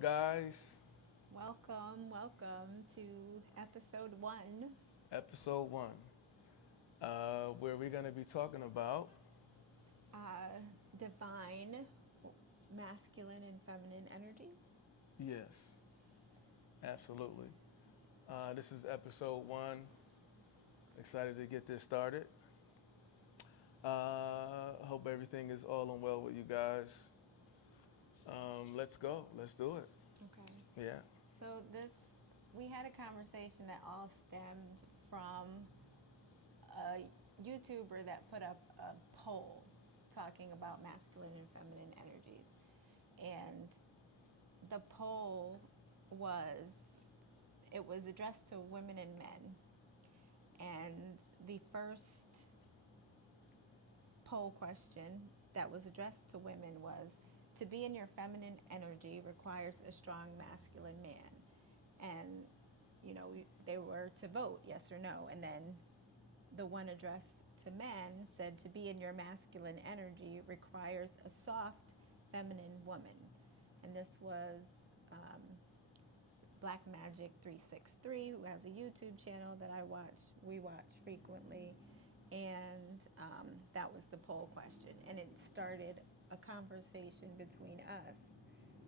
Guys, Welcome to episode one, episode one, where we're going to be talking about, uh, divine masculine and feminine energies. yes, absolutely. This is episode one. Excited to get this started. Hope everything is all and well with you guys. Let's go. Let's do it. Okay. Yeah. We had a conversation that all stemmed from a YouTuber that put up a poll talking about masculine and feminine energies. And the poll was, it was addressed to women and men. And the first poll question that was addressed to women was, to be in your feminine energy requires a strong masculine man. And, they were to vote yes or no. And then the one addressed to men said, to be in your masculine energy requires a soft feminine woman. And this was um, Black Magic 363, who has a YouTube channel that we watch frequently. And that was the poll question. And it started a conversation between us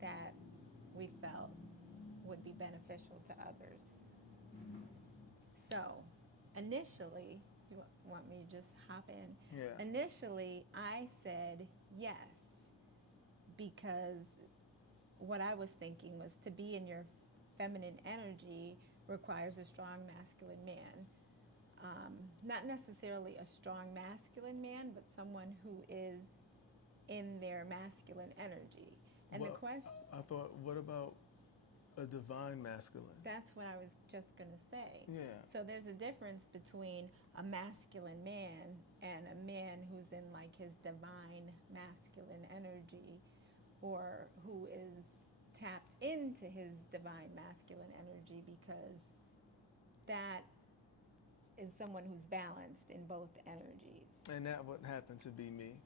that we felt would be beneficial to others. So, initially, do you want me to just hop in? Yeah. Initially, I said yes, because what I was thinking was, to be in your feminine energy requires a strong masculine man. Not necessarily a strong masculine man, but someone who is in their masculine energy. And the Well, question, I thought, what about a divine masculine? that's what I was just going to say. Yeah. So there's a difference between a masculine man and a man who's in like his divine masculine energy, or who is tapped into his divine masculine energy, because that is someone who's balanced in both energies. And that would happen to be me.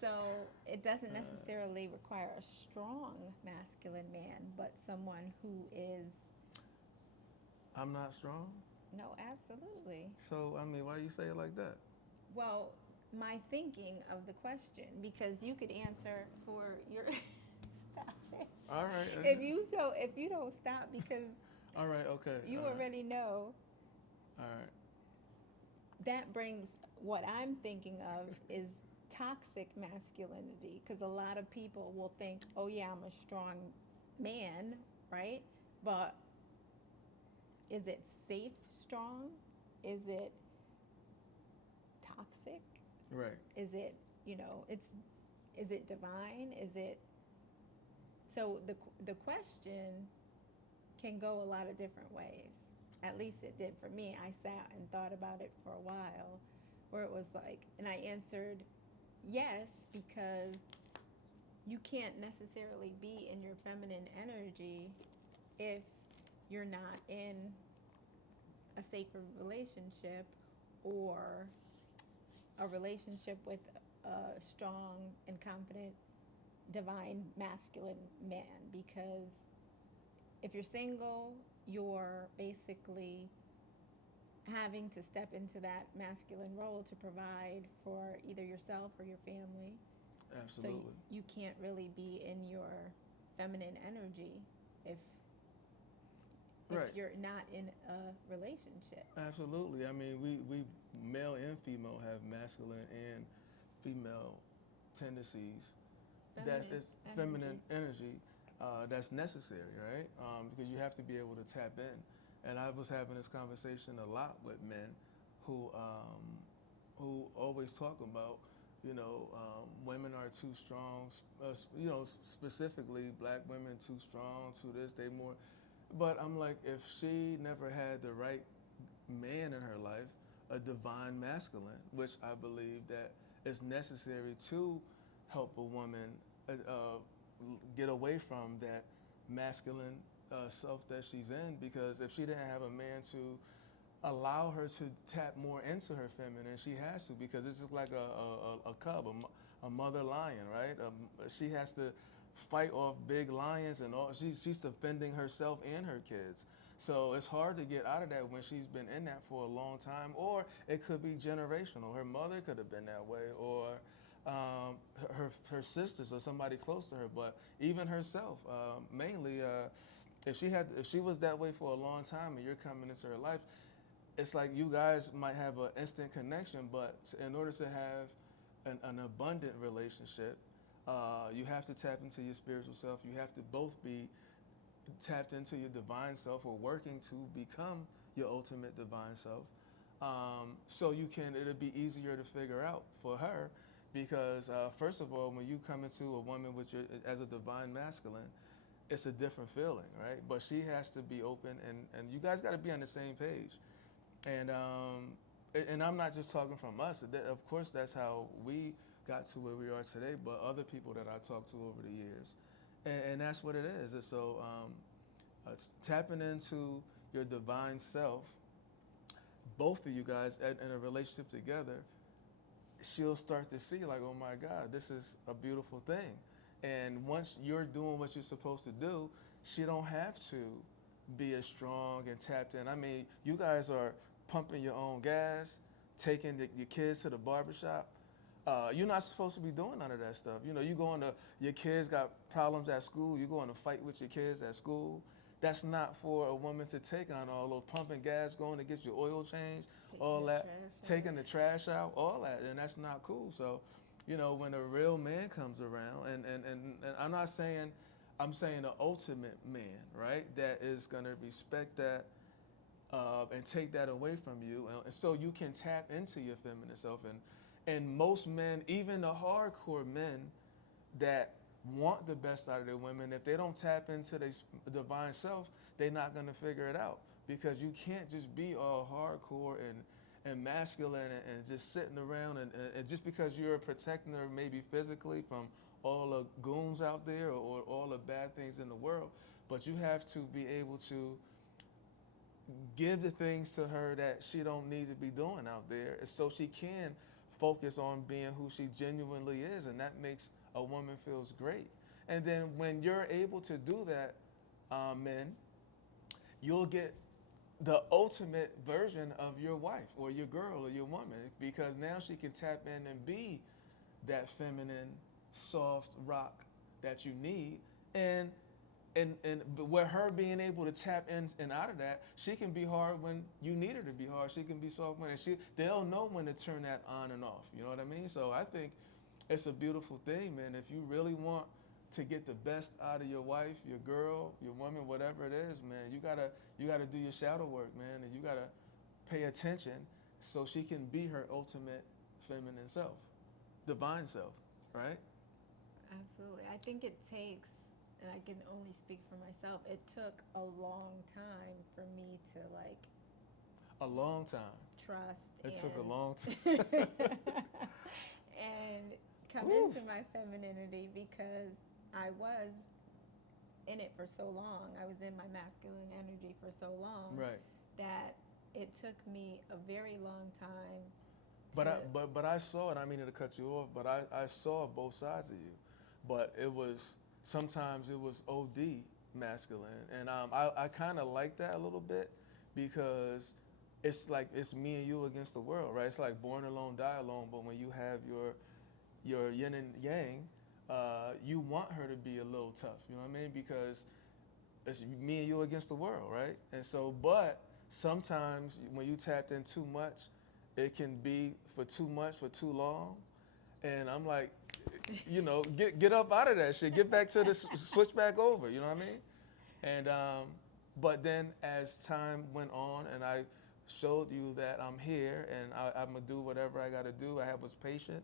So it doesn't necessarily require a strong masculine man, but someone who is. I'm not strong. No, absolutely. So, I mean, why you say it like that? Well, my thinking of the question, because you could answer for your. Stop it. All right. If you don't stop, because All right. Okay. you All right. already know, All right. that brings, what I'm thinking of is toxic masculinity, because a lot of people will think, oh yeah, I'm a strong man, right? But is it safe strong? Is it toxic? Right. Is it, it's, is it divine? Is it, so the question can go a lot of different ways. At least it did for me. I sat and thought about it for a while, where it was like, and I answered yes, because you can't necessarily be in your feminine energy if you're not in a safer relationship, or a relationship with a strong and confident divine masculine man. Because if you're single, you're basically having to step into that masculine role to provide for either yourself or your family. So Absolutely. you can't really be in your feminine energy if Right. you're not in a relationship. Absolutely. I mean, we male and female have masculine and female tendencies. That's Feminine it's energy. feminine energy. That's necessary, right? Because you have to be able to tap in. And I was having this conversation a lot with men who always talk about, women are too strong. Specifically black women too strong, too this, they more. But I'm like, if she never had the right man in her life, a divine masculine, which I believe that is necessary to help a woman get away from that masculine self that she's in. Because if she didn't have a man to allow her to tap more into her feminine, she has to, because it's just like a cub, a mother lion, right? She has to fight off big lions and all. She's defending herself and her kids. So it's hard to get out of that when she's been in that for a long time, or it could be generational. Her mother could have been that way, or her sisters or somebody close to her. But even herself, mainly, if she was that way for a long time and you're coming into her life, it's like you guys might have an instant connection, but in order to have an abundant relationship, you have to tap into your spiritual self. You have to both be tapped into your divine self or working to become your ultimate divine self. So it'll be easier to figure out for her because, first of all, when you come into a woman as a divine masculine, it's a different feeling, right? But she has to be open and you guys got to be on the same page. And I'm not just talking from us. Of course, that's how we got to where we are today, but other people that I talked to over the years. And that's what it is. And so it's tapping into your divine self, both of you guys in a relationship together, she'll start to see like, oh my God, this is a beautiful thing. And once you're doing what you're supposed to do, she don't have to be as strong and tapped in. I mean, you guys are pumping your own gas, taking your kids to the barbershop. You're not supposed to be doing none of that stuff. You know, your kids got problems at school, you're going to fight with your kids at school. That's not for a woman to take on all those pumping gas, going to get your oil changed, all that, taking the trash out, all that, and that's not cool. So, you know, when a real man comes around, and I'm not saying, I'm saying the ultimate man, right, that is going to respect that and take that away from you, and so you can tap into your feminine self. And most men, even the hardcore men that want the best out of their women, if they don't tap into their divine self, they're not going to figure it out because you can't just be all hardcore and masculine and just sitting around and just because you're protecting her maybe physically from all the goons out there or all the bad things in the world, but you have to be able to give the things to her that she don't need to be doing out there so she can focus on being who she genuinely is, and that makes a woman feels great. And then when you're able to do that, men, you'll get the ultimate version of your wife or your girl or your woman because now she can tap in and be that feminine, soft rock that you need. And but with her being able to tap in and out of that, she can be hard when you need her to be hard. She can be soft when they'll know when to turn that on and off. You know what I mean? So I think it's a beautiful thing, man. If you really want to get the best out of your wife, your girl, your woman, whatever it is, man, you gotta do your shadow work, man, and you gotta pay attention so she can be her ultimate feminine self, divine self, right? Absolutely. I think it takes, and I can only speak for myself, it took a long time for me to like A long time. trust. It took a and long time. and come Woo. into my femininity because I was in it for so long. I was in my masculine energy for so long Right. that it took me a very long time. But I saw it. I mean to cut you off, but I saw both sides of you. But sometimes it was OD masculine, and I kind of like that a little bit because it's like it's me and you against the world, right? It's like born alone, die alone. But when you have your yin and yang, you want her to be a little tough. You know what I mean? Because it's me and you against the world, right? And so, but sometimes when you tapped in too much, it can be for too much for too long. And I'm like, you know, get up out of that shit. Get back to the switch back over. You know what I mean? And but then as time went on, and I showed you that I'm here and I'm gonna do whatever I gotta do. I was patient,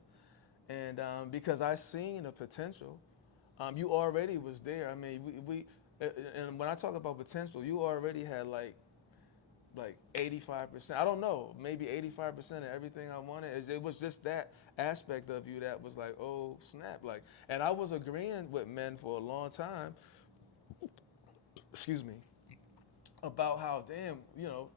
and because I seen the potential, you already was there. I mean, and when I talk about potential, you already had like 85%. I don't know, maybe 85% of everything I wanted. It was just that aspect of you that was like, oh snap, like. And I was agreeing with men for a long time. Excuse me, about how damn, you know,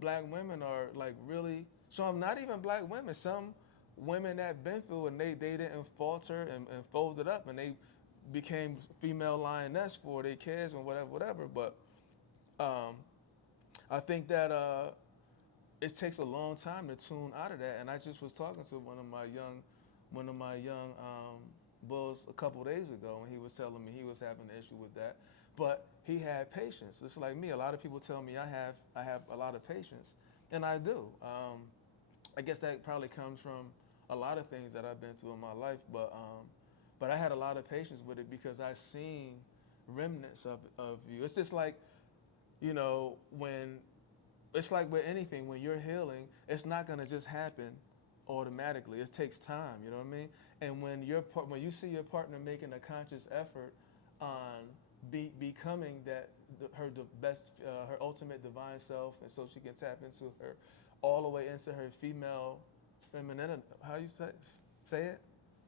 black women are like really. So I'm not even black women. Some women that been through and they didn't falter and folded up and they became female lioness for their kids and whatever. But um, I think that it takes a long time to tune out of that. And I just was talking to one of my young bulls a couple days ago, and he was telling me he was having an issue with that. But he had patience. It's like me. A lot of people tell me I have a lot of patience, and I do. I guess that probably comes from a lot of things that I've been through in my life, but I had a lot of patience with it because I seen remnants of you. It's just like, when it's like with anything, when you're healing, it's not gonna just happen automatically. It takes time, you know what I mean? And when you see your partner making a conscious effort on becoming her ultimate divine self, and so she can tap into her all the way into her female femininity. How you say it?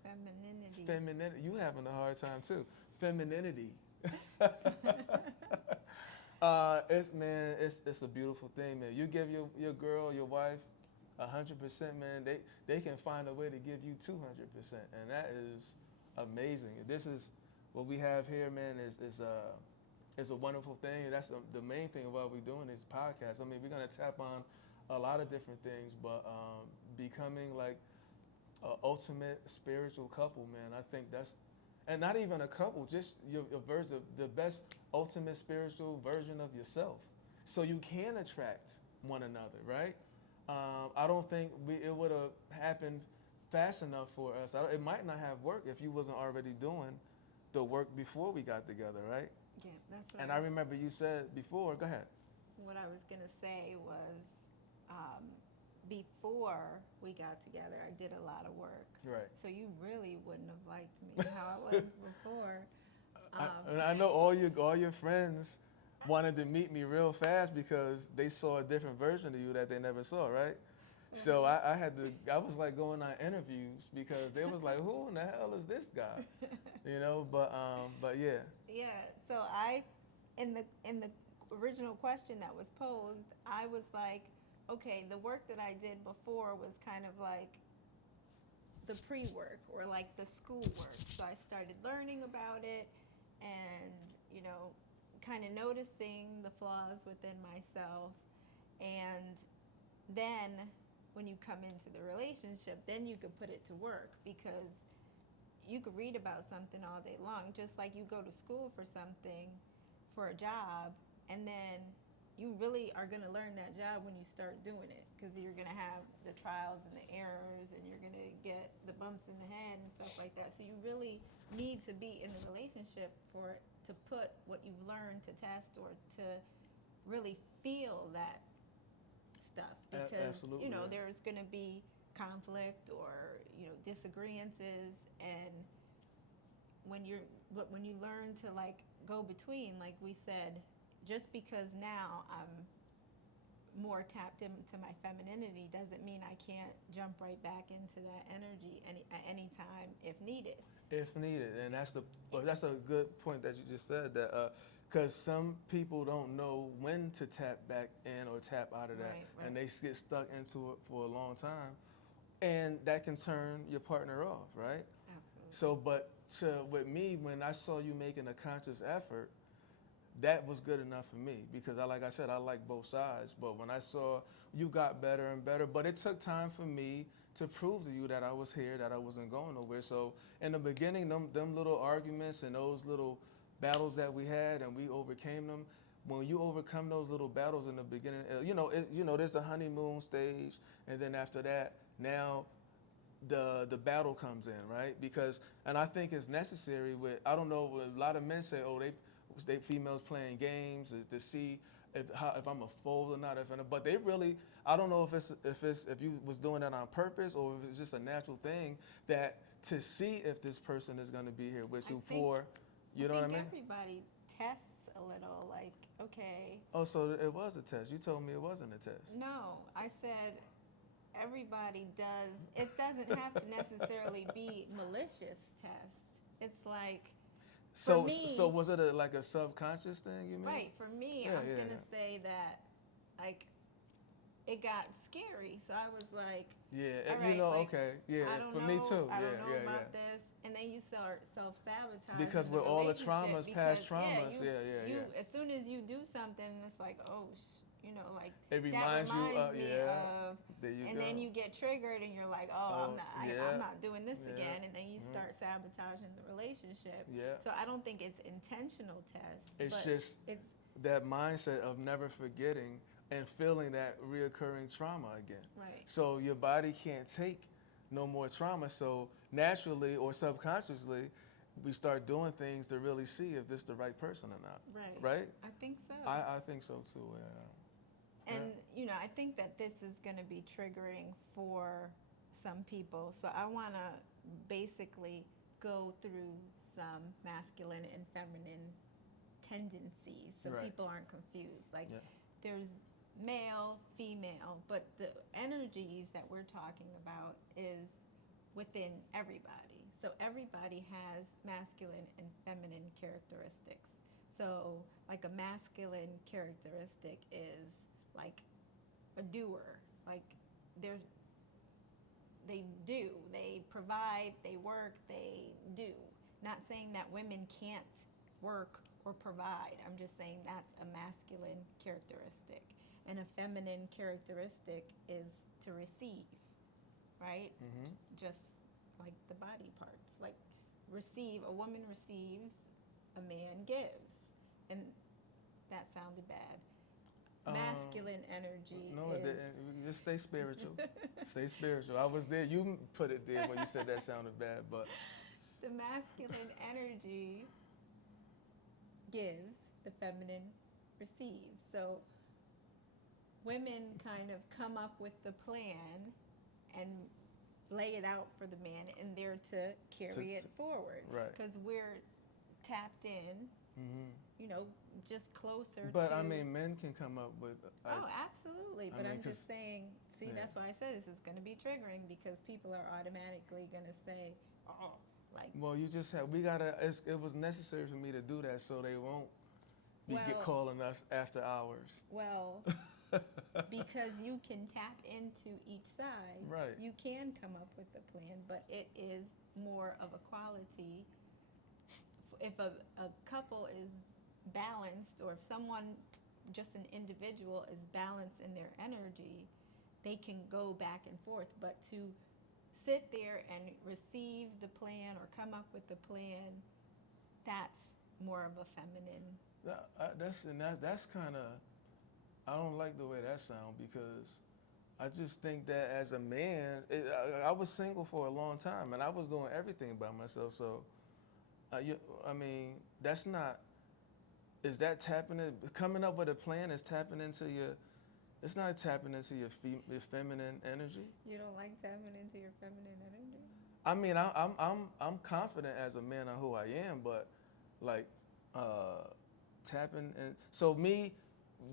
Femininity. Femininity. You having a hard time too. Femininity. It's a beautiful thing, man. You give your girl, your wife, 100%, man. They can find a way to give you 200%, and that is amazing. This is what we have here, man. Is a wonderful thing. That's the main thing of what we're doing is podcast. I mean, we're gonna tap on a lot of different things, but becoming like an ultimate spiritual couple, man. I think that's, and not even a couple, just your version, the best ultimate spiritual version of yourself, so you can attract one another, right? I don't think it would have happened fast enough for us. It might not have worked if you wasn't already doing the work before we got together, right? Yeah, that's what And I remember you said before. Go ahead. what I was gonna say was, before we got together, I did a lot of work. Right. So you really wouldn't have liked me how I was before. And I know all your friends wanted to meet me real fast because they saw a different version of you that they never saw, right? So I was like going on interviews because they was like, who in the hell is this guy? But yeah. Yeah. So in the original question that was posed, I was like, okay, the work that I did before was kind of like the pre-work or like the school work. So I started learning about it and, kind of noticing the flaws within myself. And then when you come into the relationship, then you could put it to work because you could read about something all day long, just like you go to school for something, for a job, and then you really are going to learn that job when you start doing it because you're going to have the trials and the errors and you're going to get the bumps in the head and stuff like that. So you really need to be in the relationship to put what you've learned to test or to really feel that stuff because Absolutely. There's going to be conflict or disagreements, and when you learn to like go between, like we said, just because now I'm more tapped into my femininity doesn't mean I can't jump right back into that energy at any time if needed. If needed, and that's a good point that you just said, that because some people don't know when to tap back in or tap out of that, Right. and they get stuck into it for a long time, and that can turn your partner off, right? Absolutely. With me, when I saw you making a conscious effort, that was good enough for me because like I said, I like both sides. But when I saw you got better and better, but it took time for me to prove to you that I was here, that I wasn't going nowhere. So in the beginning, them little arguments and those little battles that we had, and we overcame them. When you overcome those little battles in the beginning, there's the honeymoon stage, and then after that, now the battle comes in, right? And I think it's necessary. I don't know, a lot of men say, oh, they females playing games to see if I'm a fool or not. But they really, I don't know if you was doing that on purpose or if it's just a natural thing that to see if this person is going to be here with you for, you know what I mean? Everybody tests a little, like, okay. Oh, so it was a test. You told me it wasn't a test. No, I said everybody does. It doesn't have to necessarily be malicious test. It's like, So, for me, so was it like a subconscious thing, you mean? right, for me, Yeah, I'm yeah, going to yeah. say that, like, it got scary. So I was like, Yeah, all you right, know, like okay, yeah, I don't for me know, too. I don't Yeah, know yeah, yeah. about this, and then you start Because self-sabotaging the with all the relationship traumas, because past traumas, yeah, yeah, you yeah. as soon as you do something, it's like, oh, like It that reminds you, reminds me yeah, of, there you and then go. you get triggered and you're like, oh, Oh, I'm yeah, not doing this yeah, again, and then you mm, start sabotaging the relationship. yeah. So I don't think it's intentional tests, It's but just it's that mindset of never forgetting and feeling that reoccurring trauma again. right, So your body can't take no more trauma. So naturally or subconsciously, we start doing things to really see if this the right person or not. right. Right? I think so. I think so too. Yeah. And I think that this is going to be triggering for some people. So I want to basically go through some masculine and feminine tendencies so Right. people aren't confused. Like Yeah. there's male, female, but the energies that we're talking about is within everybody. So everybody has masculine and feminine characteristics. So like a masculine characteristic is like a doer. Like they're they provide, they work, they do. Not saying that women can't work or provide. I'm just saying that's a masculine characteristic. And a feminine characteristic is to receive, right? Mm-hmm. Just like the body parts. Like receive, a woman receives, a man gives. And that sounded bad. Masculine energy No, it is didn't. Just stay spiritual. Stay spiritual. I was there. You put it there when you said that sounded bad, but the masculine energy gives, the feminine receives. So women kind of come up with the plan and lay it out for the man, and they're to carry it forward. right. Because we're tapped in, Mm-hmm. just closer But to. I mean, men can come up with. Oh, absolutely. I But mean, I'm just saying, see, yeah. that's why I said this is going to be triggering because people are automatically going to say, oh, like, Well, you just have. We gotta. It was necessary for me to do that so they won't get well, calling us after hours. well, because you can tap into each side, Right. you can come up with a plan, but it is more of a quality. If a couple is balanced, or if someone, just an individual, is balanced in their energy, they can go back and forth. But to sit there and receive the plan or come up with the plan, that's more of a feminine. That's kind of. I don't like the way that sounds because I just think that as a man, I was single for a long time and I was doing everything by myself. So, I mean, that's not. Is that tapping in? Coming up with a plan is tapping into your. It's not tapping into your feminine energy. You don't like tapping into your feminine energy? I mean, I'm confident as a man on who I am, but like tapping and so me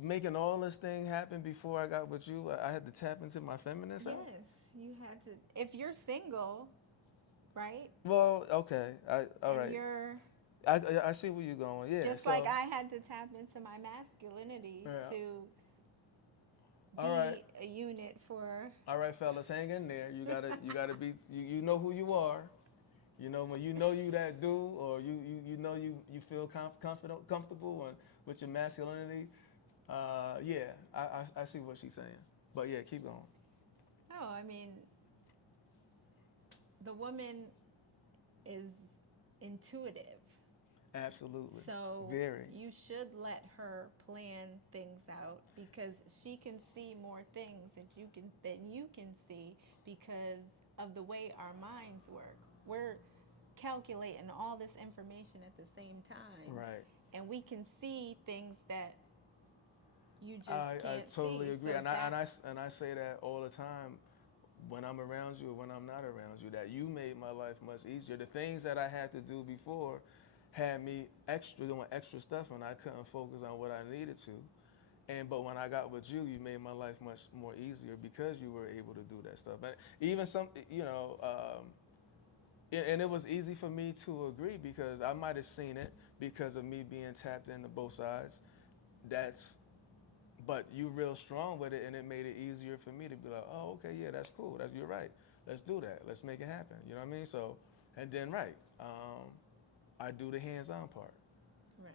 making all this thing happen before I got with you, I had to tap into my feminine side. Yes, you had to. If you're single, right? Well, okay, all and right. you're I see where you're going. Yeah. just So like I had to tap into my masculinity yeah. to be All right. a unit for. All right, fellas, hang in there. You gotta be. You know who you are. You know when you know you that dude, or you know you feel confident, comfortable, and with your masculinity. Yeah, I see what she's saying. But yeah, keep going. Oh, I mean, the woman is intuitive. Absolutely. So Very. you should let her plan things out because she can see more things than you can see because of the way our minds work. We're calculating all this information at the same time. Right. And we can see things that you just I can't totally see. agree, So and I say that all the time when I'm around you or when I'm not around you. That you made my life much easier. The things that I had to do before had me doing extra stuff, and I couldn't focus on what I needed to. But when I got with you, you made my life much more easier because you were able to do that stuff. And even and it was easy for me to agree because I might have seen it because of me being tapped into both sides. That's but you real strong with it, and it made it easier for me to be like, oh, okay, yeah, that's cool. You're right. Let's do that. Let's make it happen. You know what I mean? So, and then right, I do the hands-on part. Right.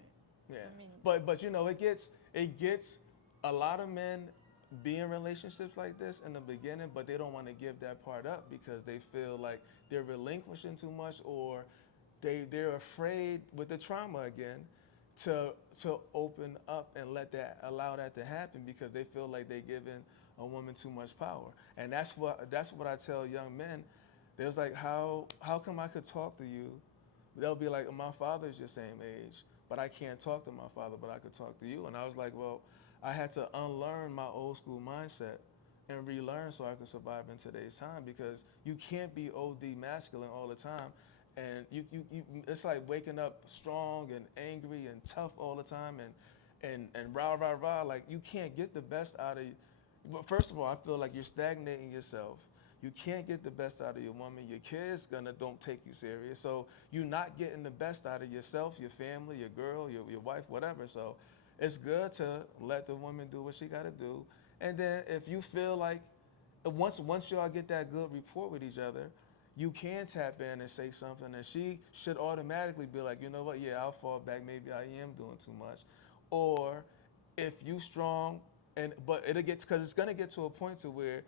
Yeah, I mean, but you know, it gets a lot of men be in relationships like this in the beginning, but they don't want to give that part up because they feel like they're relinquishing too much, or they're afraid with the trauma again to open up and allow that to happen because they feel like they're giving a woman too much power. And that's what I tell young men. There's like, how come I could talk to you? They'll be like, my father's your same age, but I can't talk to my father, but I could talk to you. And I was like, well, I had to unlearn my old school mindset and relearn so I could survive in today's time, because you can't be OD masculine all the time. And it's like waking up strong and angry and tough all the time, and rah rah rah. Like, you can't get the best out of you. But first of all, I feel like you're stagnating yourself. You can't get the best out of your woman. Your kids don't take you serious. So you're not getting the best out of yourself, your family, your girl, your wife, whatever. So it's good to let the woman do what she got to do. And then if you feel like once y'all get that good rapport with each other, you can tap in and say something, and she should automatically be like, you know what, yeah, I'll fall back. Maybe I am doing too much. Or if you strong, but it'll get, because it's gonna get to a point to where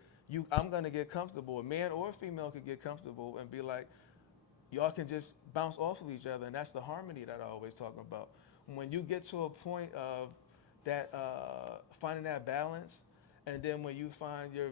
I'm gonna get comfortable. A man or a female could get comfortable and be like, y'all can just bounce off of each other, and that's the harmony that I always talk about. When you get to a point of that, finding that balance, and then when you find your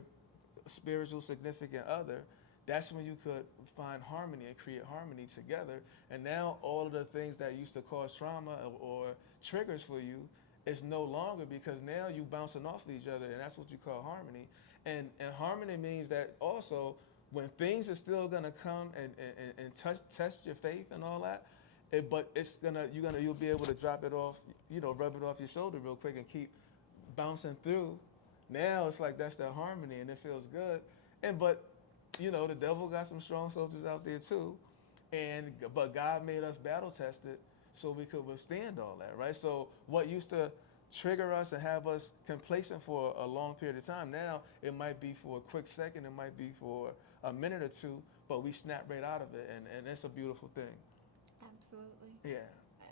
spiritual significant other, that's when you could find harmony and create harmony together. And now all of the things that used to cause trauma or triggers for you is no longer, because now you bouncing off of each other, and that's what you call harmony. And harmony means that also when things are still gonna come and test your faith and all that, but you'll be able to drop it off, rub it off your shoulder real quick and keep bouncing through. Now it's like that's that harmony, and it feels good. But the devil got some strong soldiers out there too, but God made us battle tested so we could withstand all that, right? So what used to trigger us and have us complacent for a long period of time, now it might be for a quick second, it might be for a minute or two, but we snap right out of it, and it's a beautiful thing. absolutely. Yeah.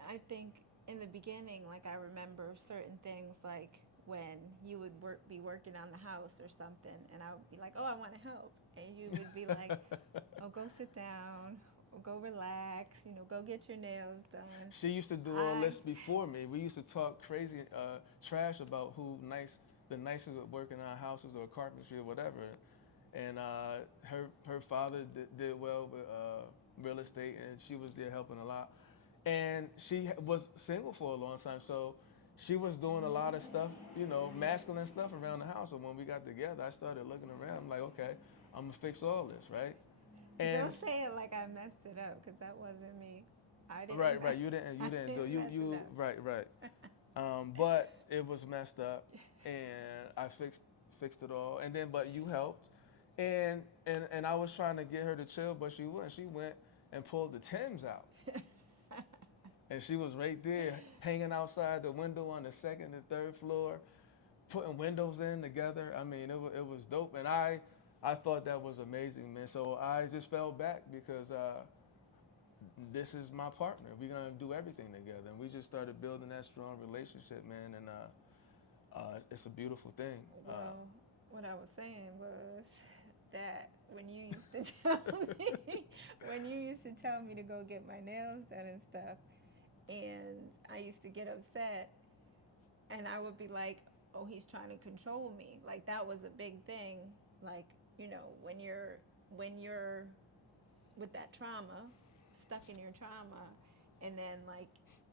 I think in the beginning, like I remember certain things, like when you would be working on the house or something, and I would be like, "Oh, I want to help," and you would be like, "Oh, go sit down, or go relax, go get your nails done." She used to do all this before me. We used to talk crazy trash about the nicest at working on houses or carpentry or whatever. And her father did well with real estate, and she was there helping a lot. And she was single for a long time, so she was doing a lot of stuff, masculine stuff around the house. And when we got together, I started looking around. I'm like, okay, I'm gonna fix all this, right? And Don't say it like I messed it up, because that wasn't me. I didn't. right. You didn't do you right. But it was messed up, and I fixed it all. And then, but you helped, and I was trying to get her to chill, but she wouldn't. She went and pulled the Timbs out, and she was right there hanging outside the window on the second and third floor, putting windows in together. I mean, it was dope, and I thought that was amazing, man. So I just fell back because this is my partner. We're gonna do everything together, and we just started building that strong relationship, man. And it's a beautiful thing. Well, what I was saying was that when you used to tell me, to go get my nails done and stuff, and I used to get upset, and I would be like, "Oh, he's trying to control me." Like that was a big thing. Like when you're with that trauma, stuck in your trauma, and then like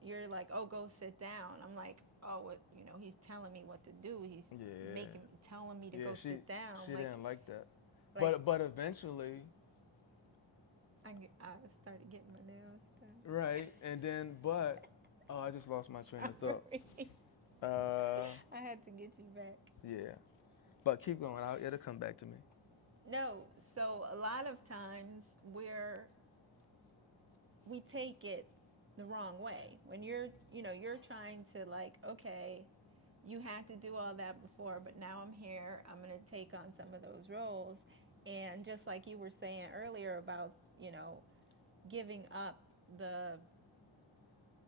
you're like, "Oh, go sit down." I'm like, "Oh, what? He's telling me what to do. He's Yeah. telling me to Yeah, go sit down." she like, didn't like that. like But eventually, I started getting my nails done. right, and then I just lost my train of thought. Sorry. Uh, I had to get you back. yeah, but keep going. It'll come back to me. No, so a lot of times we take it the wrong way when you're trying to, like, okay, you had to do all that before, but now I'm here. I'm going to take on some of those roles. And just like you were saying earlier about, you know, giving up the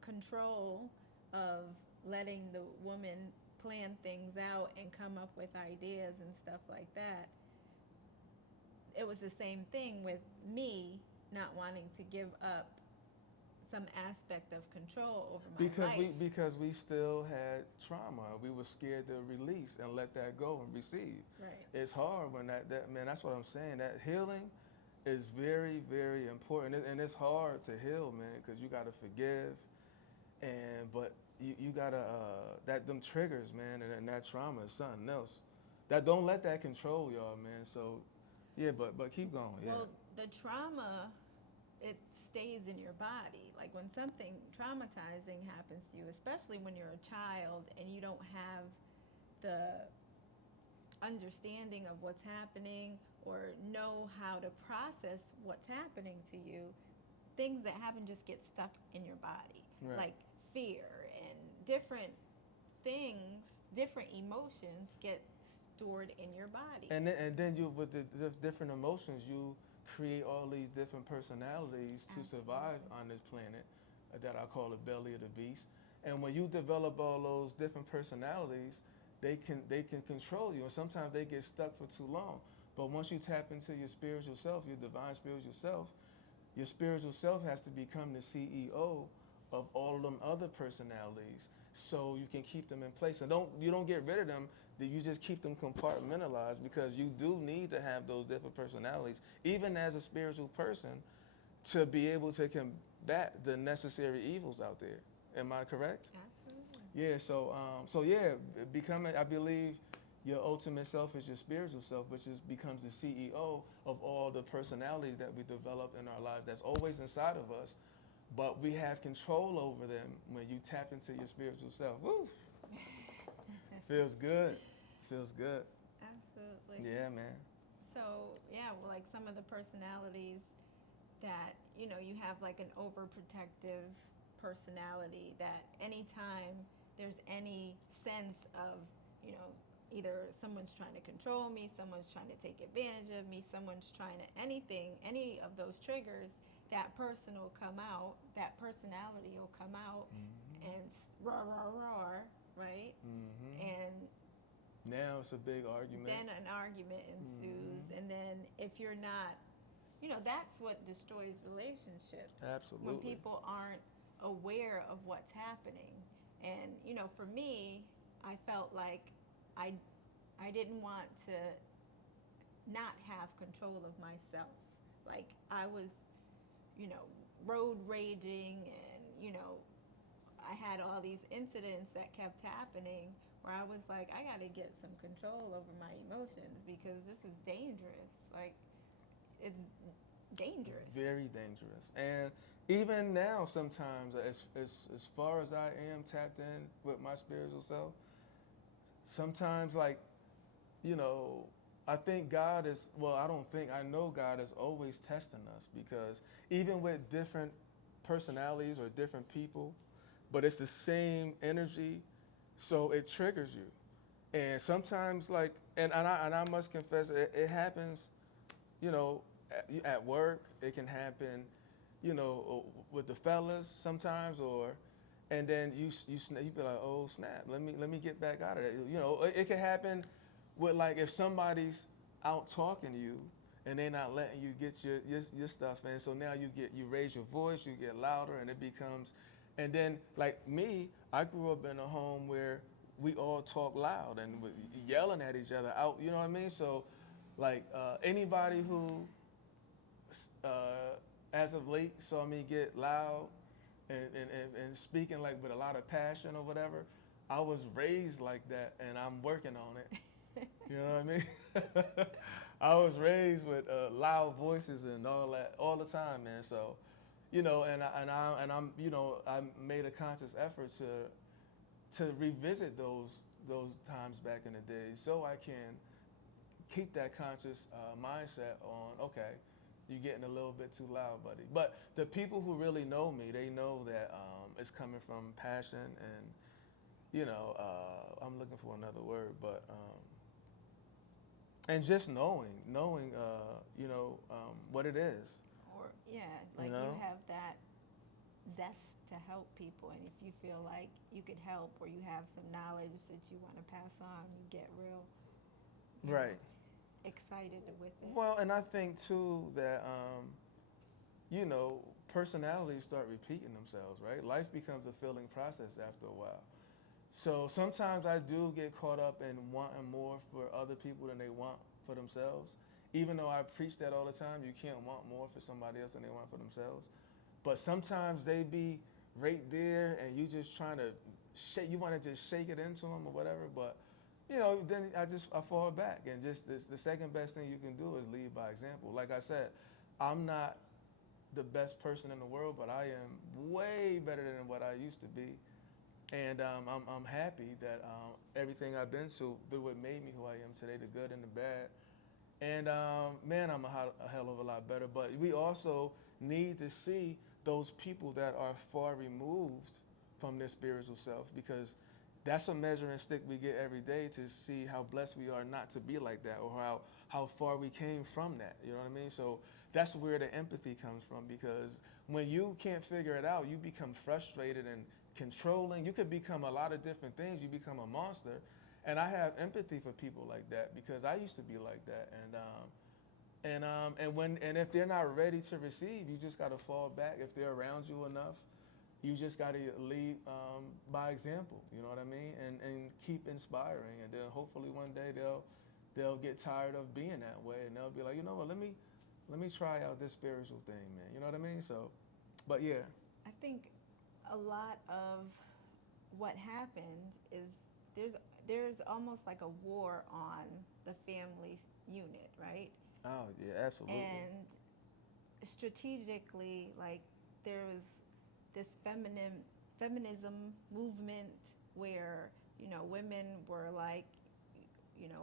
control of letting the woman plan things out and come up with ideas and stuff like that, it was the same thing with me not wanting to give up some aspect of control over my life. Because we still had trauma. We were scared to release and let that go and receive. Right. It's hard when that man. That's what I'm saying. That healing is very, very important, and it's hard to heal, man, because you got to forgive, but you gotta that them triggers, man, and that trauma is something else. That don't let that control y'all, man. So yeah, but keep going. Yeah. Well, the trauma, it stays in your body. Like when something traumatizing happens to you, especially when you're a child and you don't have the understanding of what's happening or know how to process what's happening to you, things that happen just get stuck in your body. Right. Like fear and different things, different emotions get stored in your body. And then you with the different emotions, you create all these different personalities to survive on this planet that I call the belly of the beast. And when you develop all those different personalities, they can control you, and sometimes they get stuck for too long. But once you tap into your spiritual self, your divine spiritual self, your spiritual self has to become the CEO of all of them other personalities, so you can keep them in place. And you don't get rid of them. You just keep them compartmentalized, because you do need to have those different personalities, even as a spiritual person, to be able to combat the necessary evils out there. Am I correct? Absolutely. Yeah. So yeah, becoming, I believe, your ultimate self is your spiritual self, which becomes the CEO of all the personalities that we develop in our lives. That's always inside of us, but we have control over them when you tap into your spiritual self. Woo! Feels good. Feels good. Absolutely. Yeah, man. So, yeah, well, like some of the personalities that, you know, you have like an overprotective personality that anytime there's any sense of, you know, either someone's trying to control me, someone's trying to take advantage of me, someone's trying to anything, any of those triggers, that person will come out, that personality will come out and roar, roar, roar, right? And now it's a big argument. then an argument ensues, and then if you're not, you know, that's what destroys relationships. Absolutely. When people aren't aware of what's happening. And, you know, for me, I felt like I didn't want to not have control of myself. Like I was, you know, road raging, and, you know, I had all these incidents that kept happening where I was like, I got to get some control over my emotions, because this is dangerous. Like, it's dangerous. Very dangerous. And even now, sometimes, as far as I am tapped in with my spiritual self, sometimes, like, you know, I think God is, well, I don't think, I know God is always testing us, because even with different personalities or different people, but it's the same energy, so it triggers you. And sometimes, like, and I must confess, it happens, you know, at work. It can happen, you know, with the fellas sometimes, and then you be like, oh snap, let me get back out of that. You know, it can happen with, like, if somebody's out talking to you and they're not letting you get your stuff in. So now you raise your voice, you get louder, and it becomes. And then, like me, I grew up in a home where we all talk loud and yelling at each other out. You know what I mean? So, like, anybody who, as of late, saw me get loud and speaking, like, with a lot of passion or whatever, I was raised like that, and I'm working on it. You know what I mean? I was raised with loud voices and all that all the time, man. So, you know, and I'm, you know, I made a conscious effort to revisit those times back in the day, so I can keep that conscious mindset on. Okay, you're getting a little bit too loud, buddy. But the people who really know me, they know that it's coming from passion, I'm looking for another word, but and just knowing, what it is, Or yeah, you like you know. have that zest to help people, and if you feel like you could help or you have some knowledge that you want to pass on, you get real, you know, Right. excited with it. Well, and I think too that you know, personalities start repeating themselves, right? Life becomes a filling process after a while. So sometimes I do get caught up in wanting more for other people than they want for themselves. Even though I preach that all the time, you can't want more for somebody else than they want for themselves. But sometimes they be right there, and you just trying to shake. You want to just shake it into them or whatever. But then I fall back, and just the second best thing you can do is lead by example. Like I said, I'm not the best person in the world, but I am way better than what I used to be. And I'm happy that everything I've been through what made me who I am today, the good and the bad. And man, I'm a hell of a lot better. But we also need to see those people that are far removed from their spiritual self, because that's a measuring stick we get every day to see how blessed we are not to be like that, or how far we came from that. You know what I mean? So that's where the empathy comes from, because when you can't figure it out, you become frustrated and controlling. You could become a lot of different things. You become a monster. And I have empathy for people like that, because I used to be like that. And if they're not ready to receive, you just got to fall back. If they're around you enough, you just got to lead by example. You know what I mean? And keep inspiring. And then hopefully one day they'll get tired of being that way, and they'll be like, you know what? Let me try out this spiritual thing, man. You know what I mean? So, but yeah. I think a lot of what happens is there's there's almost like a war on the family unit, right? Oh yeah, absolutely. And strategically, like there was this feminism movement where women were like,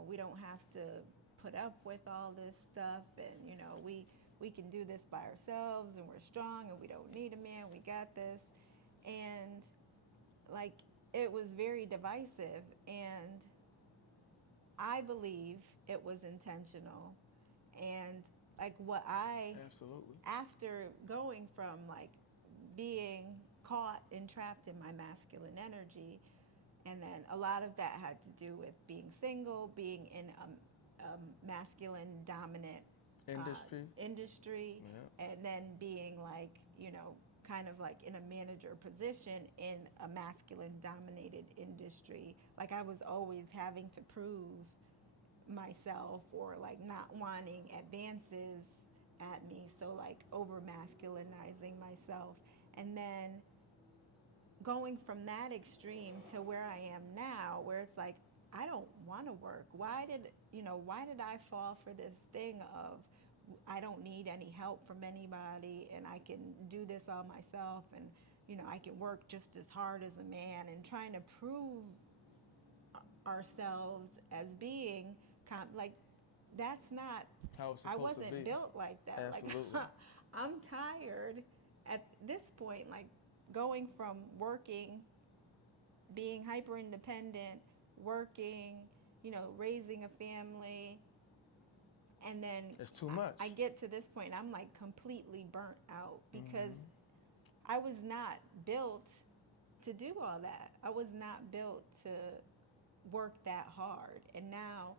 we don't have to put up with all this stuff, and we can do this by ourselves, and we're strong, and we don't need a man, we got this. And like it was very divisive, and I believe it was intentional. And like what I Absolutely. after going from like being caught and trapped in my masculine energy, and then a lot of that had to do with being single, being in a masculine dominant industry, Yeah. and then being like, kind of like in a manager position in a masculine dominated industry. Like I was always having to prove myself, or like not wanting advances at me, so like over masculinizing myself. And then going from that extreme to where I am now, where it's like I don't want to work. Why did I fall for this thing of I don't need any help from anybody, and I can do this all myself, and I can work just as hard as a man, and trying to prove ourselves as being like that's not. How it's I supposed to wasn't be. built like that. Absolutely. Like I'm tired at this point, like going from working, being hyper independent, working, raising a family, and then It's too much. I get to this point, I'm like completely burnt out, because Mhm. I was not built to do all that. I was not built to work that hard. And now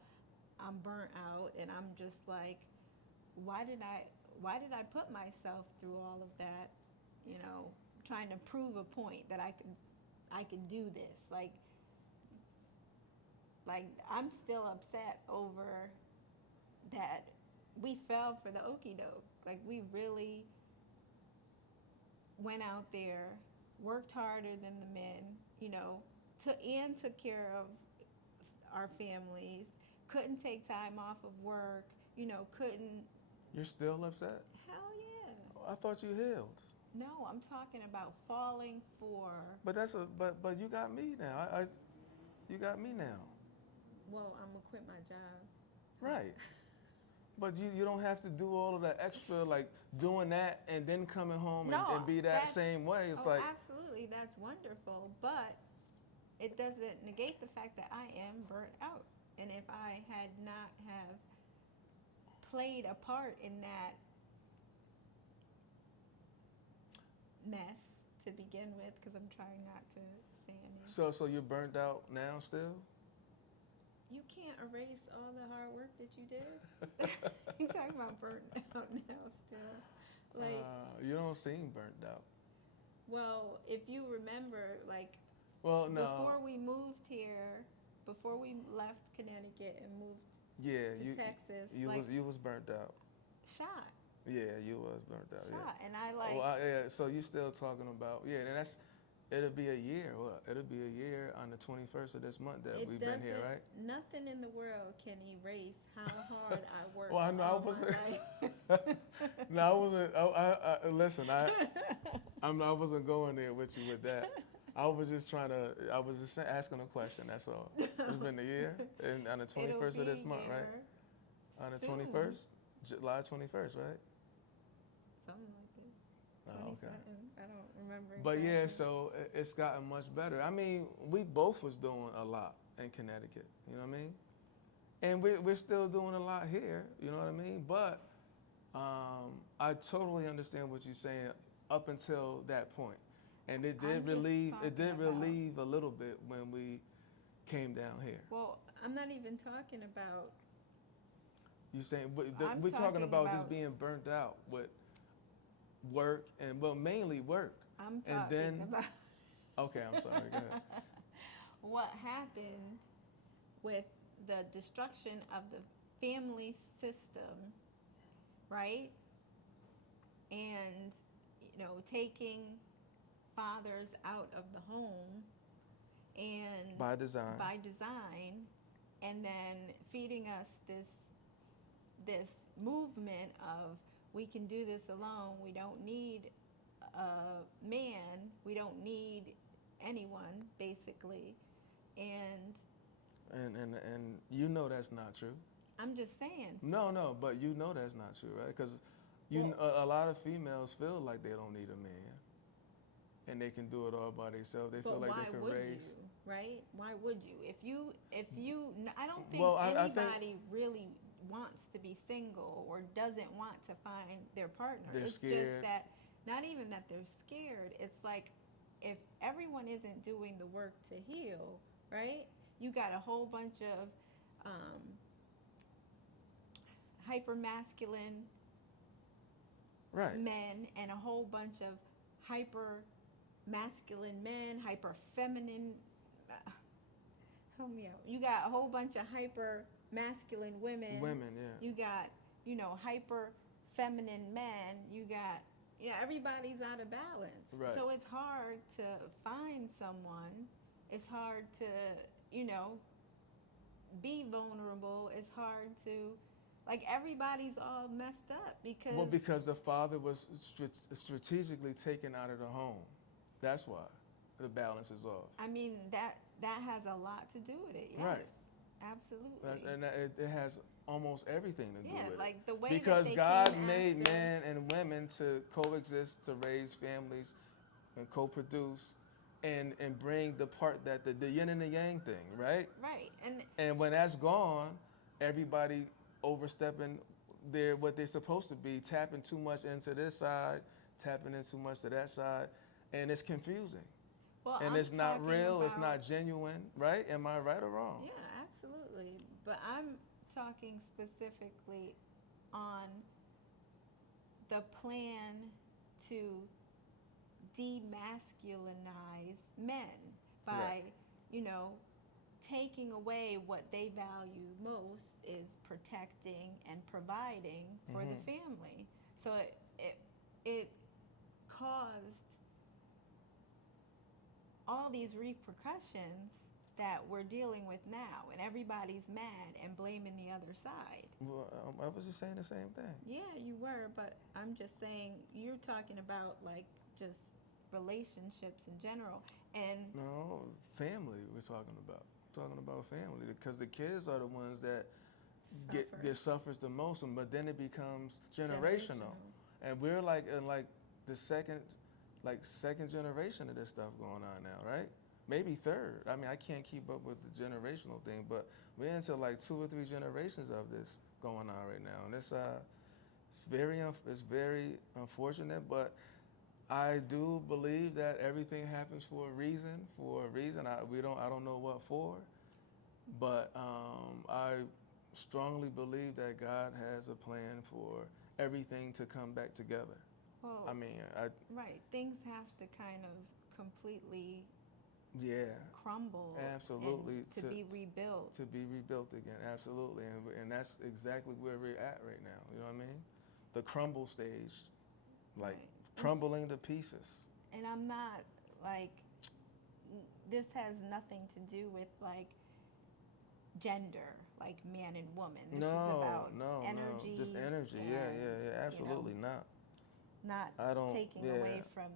I'm burnt out, and I'm just like, why did I put myself through all of that, you know, trying to prove a point that I could do this. Like I'm still upset over that we fell for the okie doke. Like we really went out there, worked harder than the men, took care of our families, couldn't take time off of work, couldn't. You're still upset? Hell yeah. I thought you healed. No, I'm talking about falling for. But but you got me now. You got me now. Well, I'm gonna quit my job. Right. But you don't have to do all of that extra, like doing that and then coming home No, and be that same way. It's oh, like, absolutely, that's wonderful. But it doesn't negate the fact that I am burnt out. And if I had not have played a part in that mess to begin with, because I'm trying not to say any. So you're burnt out now still? You can't erase all the hard work that you did. You talking about burnt out now still? Like, You don't seem burnt out. well, if you remember, like Well, no. before we moved here, before we left Connecticut and moved Yeah, to you Texas, you like was burnt out. shot, Yeah, you was burnt out. shot, Yeah. and I like. Yeah. So you still talking about and it'll be a year. What? It'll be a year on the 21st of this month that It we've been here, doesn't- right? Nothing in the world can erase how hard I worked. Well, I know I all my wasn't. life. No, I wasn't. I listen. I wasn't going there with you with that. I was just asking a question. That's all. It's been a year, and on the 21st of this month, right? On the soon. 21st, July 21st, right? Something like that. Oh, okay. 27. I don't remember. But yeah, exactly. so it's gotten much better. I mean, we both was doing a lot in Connecticut. You know what I mean? And we're still doing a lot here. You know what I mean? But I totally understand what you're saying up until that point, and it I'm did just relieve. It did talking about- relieve a little bit when we came down here. Well, I'm not even talking about. You saying we're I'm talking talking about just about- being burnt out with work and mainly work. I'm And talking then- about. Okay, I'm sorry. Go ahead. What happened with the destruction of the family system, right? And, taking fathers out of the home and By design. by design, and then feeding us this movement of we can do this alone. We don't need a man. We don't need anyone, basically. And And you know that's not true. I'm just saying. No, but you know that's not true, right? Because a lot of females feel like they don't need a man, and they can do it all by themselves. They feel But like why they can would raise. you, right? Why would you? If you, I don't think Well, I think- anybody really wants to be single or doesn't want to find their partner. They're It's scared. just that, not even that they're scared. It's like if everyone isn't doing the work to heal, right? You got a whole bunch of hyper masculine Right. men and a whole bunch of hyper masculine men, hyper feminine. Help me out. You got a whole bunch of hyper masculine women. Women, yeah. You got, hyper feminine men. You got, everybody's out of balance. Right. So it's hard to find someone. It's hard to, be vulnerable. It's hard to, everybody's all messed up because. Well, because the father was strategically taken out of the home. That's why the balance is off. I mean, that has a lot to do with it. Yes. Right. Absolutely. And it has almost everything to do with it. like the way Because that they God came made after, men and women to coexist, to raise families, and co-produce, and bring the part that the yin and the yang thing, right? Right. And And when that's gone, everybody overstepping what they're supposed to be, tapping too much into this side, tapping in too much to that side, and it's confusing. well, And I'm it's not talking real, it's about- not genuine, right? Am I right or wrong? Yeah, absolutely. But I'm talking specifically on the plan to demasculinize men by, Correct. taking away what they value most is protecting and providing for the Mhm. family. So it caused all these repercussions that we're dealing with now, and everybody's mad and blaming the other side. Well, I was just saying the same thing. Yeah, you were, but I'm just saying you're talking about just relationships in general, and No, family we're talking about. Talking about family because the kids are the ones that suffer. suffers the most, but then it becomes generational. And we're in the second generation of this stuff going on now, right? maybe third. I mean, I can't keep up with the generational thing, but we're into like 2 or 3 generations of this going on right now, and it's very unfortunate, but I do believe that everything happens for a reason. For a reason, I don't know what for, but I strongly believe that God has a plan for everything to come back together. Well, I mean, right. Things have to kind of completely yeah, crumble absolutely, and to be rebuilt. to be rebuilt again, absolutely, and that's exactly where we're at right now. You know what I mean? The crumble stage, like Right. crumbling to pieces. And I'm not like, this has nothing to do with like gender, like man and woman. This is No, about no, no, energy just energy. and, Yeah, yeah, yeah, you know, absolutely not. not I don't. taking Yeah. away from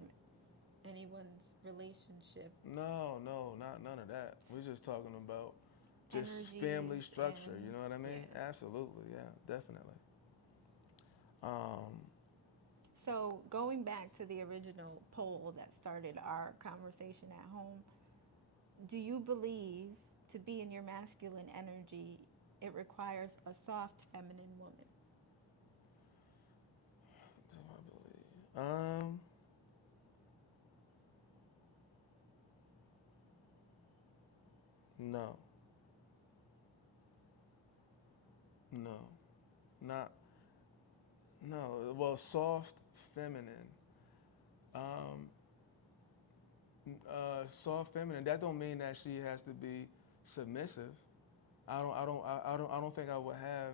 anyone's relationship. No, no, not none of that. We're just talking about just family Energies structure. and You know what I mean? yeah. Absolutely. Yeah, definitely. Um, So going back to the original poll that started our conversation at home, do you believe to be in your masculine energy, it requires a soft feminine woman? do I believe? No, no, not no. Well, soft, feminine. Um, soft, feminine. That don't mean that she has to be submissive. I don't think I would have.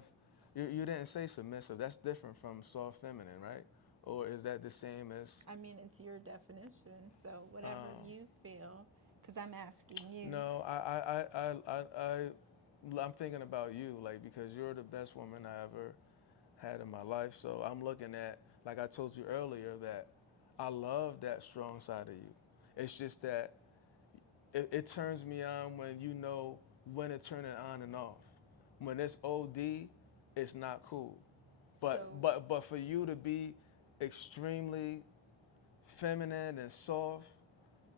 You didn't say submissive. That's different from soft, feminine, right? Or is that the same as? I mean, it's your definition, so whatever Um, you feel, because I'm asking you. no, I'm thinking about you, like because you're the best woman I ever had in my life. So I'm looking at, like I told you earlier, that I love that strong side of you. It's just that it turns me on when you know when to turn it on and off. When it's OD, it's not cool. But So- but for you to be extremely feminine and soft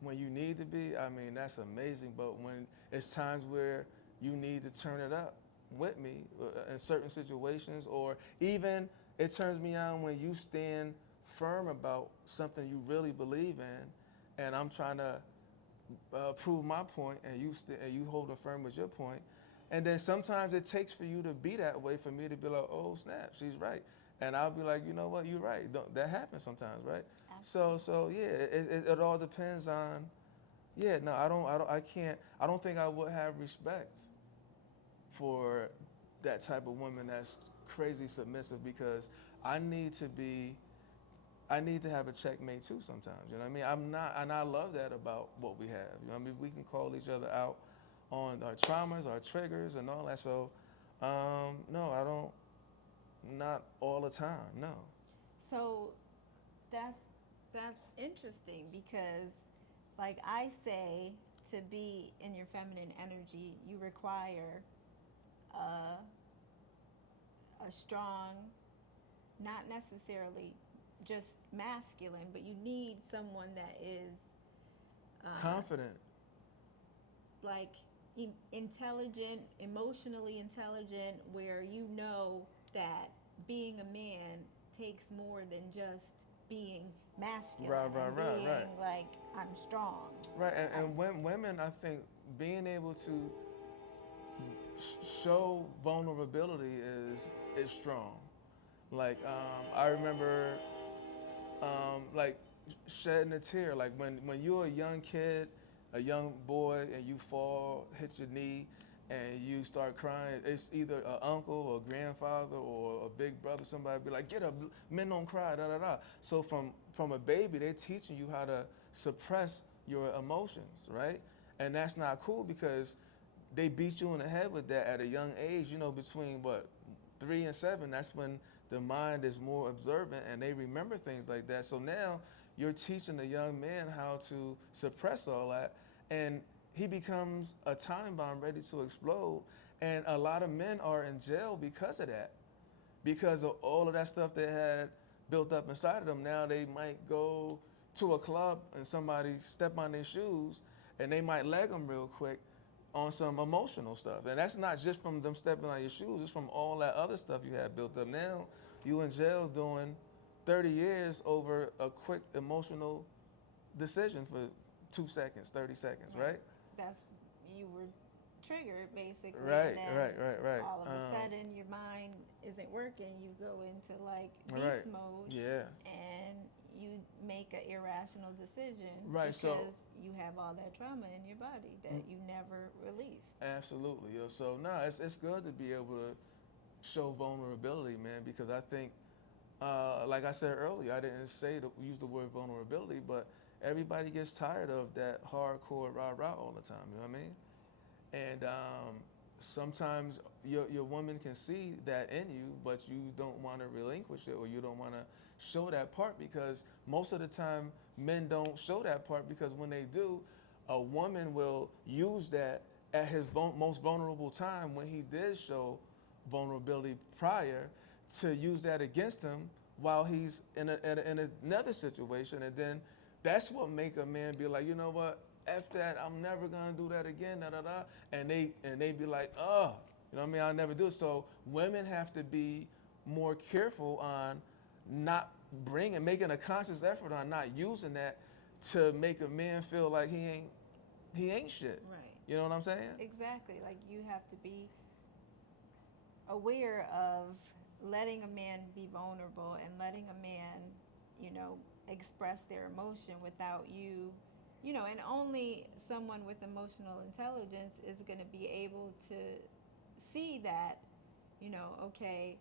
when you need to be, I mean that's amazing. But when it's times where you need to turn it up with me in certain situations, or even it turns me on when you stand firm about something you really believe in, and I'm trying to prove my point, and and you holding firm with your point, and then sometimes it takes for you to be that way for me to be like, oh snap, she's right, and I'll be like, you know what, you're right. That happens sometimes, right? So yeah, it all depends on. Yeah, no, I can't. I don't think I would have respect for that type of woman that's crazy submissive because I need to be I need to have a checkmate too sometimes. You know what I mean? I'm not, and I love that about what we have. You know what I mean? We can call each other out on our traumas, our triggers, and all that. So, no, I don't. Not all the time. No. So that's that's interesting because, like I say, to be in your feminine energy, you require a, a strong, not necessarily just masculine, but you need someone that is Confident. like intelligent, emotionally intelligent, where you know that being a man takes more than just being masculine and being like I'm strong. Right, and when women, I think, being able to show vulnerability is strong. Like I remember like shedding a tear. Like when you're a young kid, a young boy, and you fall, hit your knee, and you start crying. It's either an uncle or a grandfather or a big brother. Somebody be like, "Get up, men don't cry." Da da da. So from a baby, they're teaching you how to suppress your emotions, right? And that's not cool because they beat you in the head with that at a young age. You know, between what 3 and 7, that's when the mind is more observant and they remember things like that. So now you're teaching a young man how to suppress all that, and he becomes a time bomb ready to explode. And a lot of men are in jail because of that, because of all of that stuff they had built up inside of them. Now they might go to a club and somebody step on their shoes and they might leg them real quick on some emotional stuff. And that's not just from them stepping on your shoes, it's from all that other stuff you had built up. Now you in jail doing 30 years over a quick emotional decision for 2 seconds, 30 seconds, right? That's, you were triggered basically. Right, and then right. all of a sudden your mind isn't working. You go into like beast Right. mode. Yeah. And you make an irrational decision. Right, because so you have all that trauma in your body that you never released. absolutely. Yo. So no, it's good to be able to show vulnerability, man, because I think, like I said earlier, I didn't use the word vulnerability, but everybody gets tired of that hardcore rah-rah all the time. You know what I mean? And sometimes your woman can see that in you, but you don't want to relinquish it, or you don't want to show that part, because most of the time men don't show that part, because when they do, a woman will use that at his most vulnerable time, when he did show vulnerability prior, to use that against him while he's in another situation. And then that's what make a man be like, you know what, F that, I'm never gonna do that again, da da da. And they be like, oh, you know what I mean, I'll never do it. So women have to be more careful on not making a conscious effort on not using that to make a man feel like he ain't shit. Right. You know what I'm saying? Exactly. Like you have to be aware of letting a man be vulnerable and letting a man, express their emotion without you, and only someone with emotional intelligence is going to be able to see that, okay,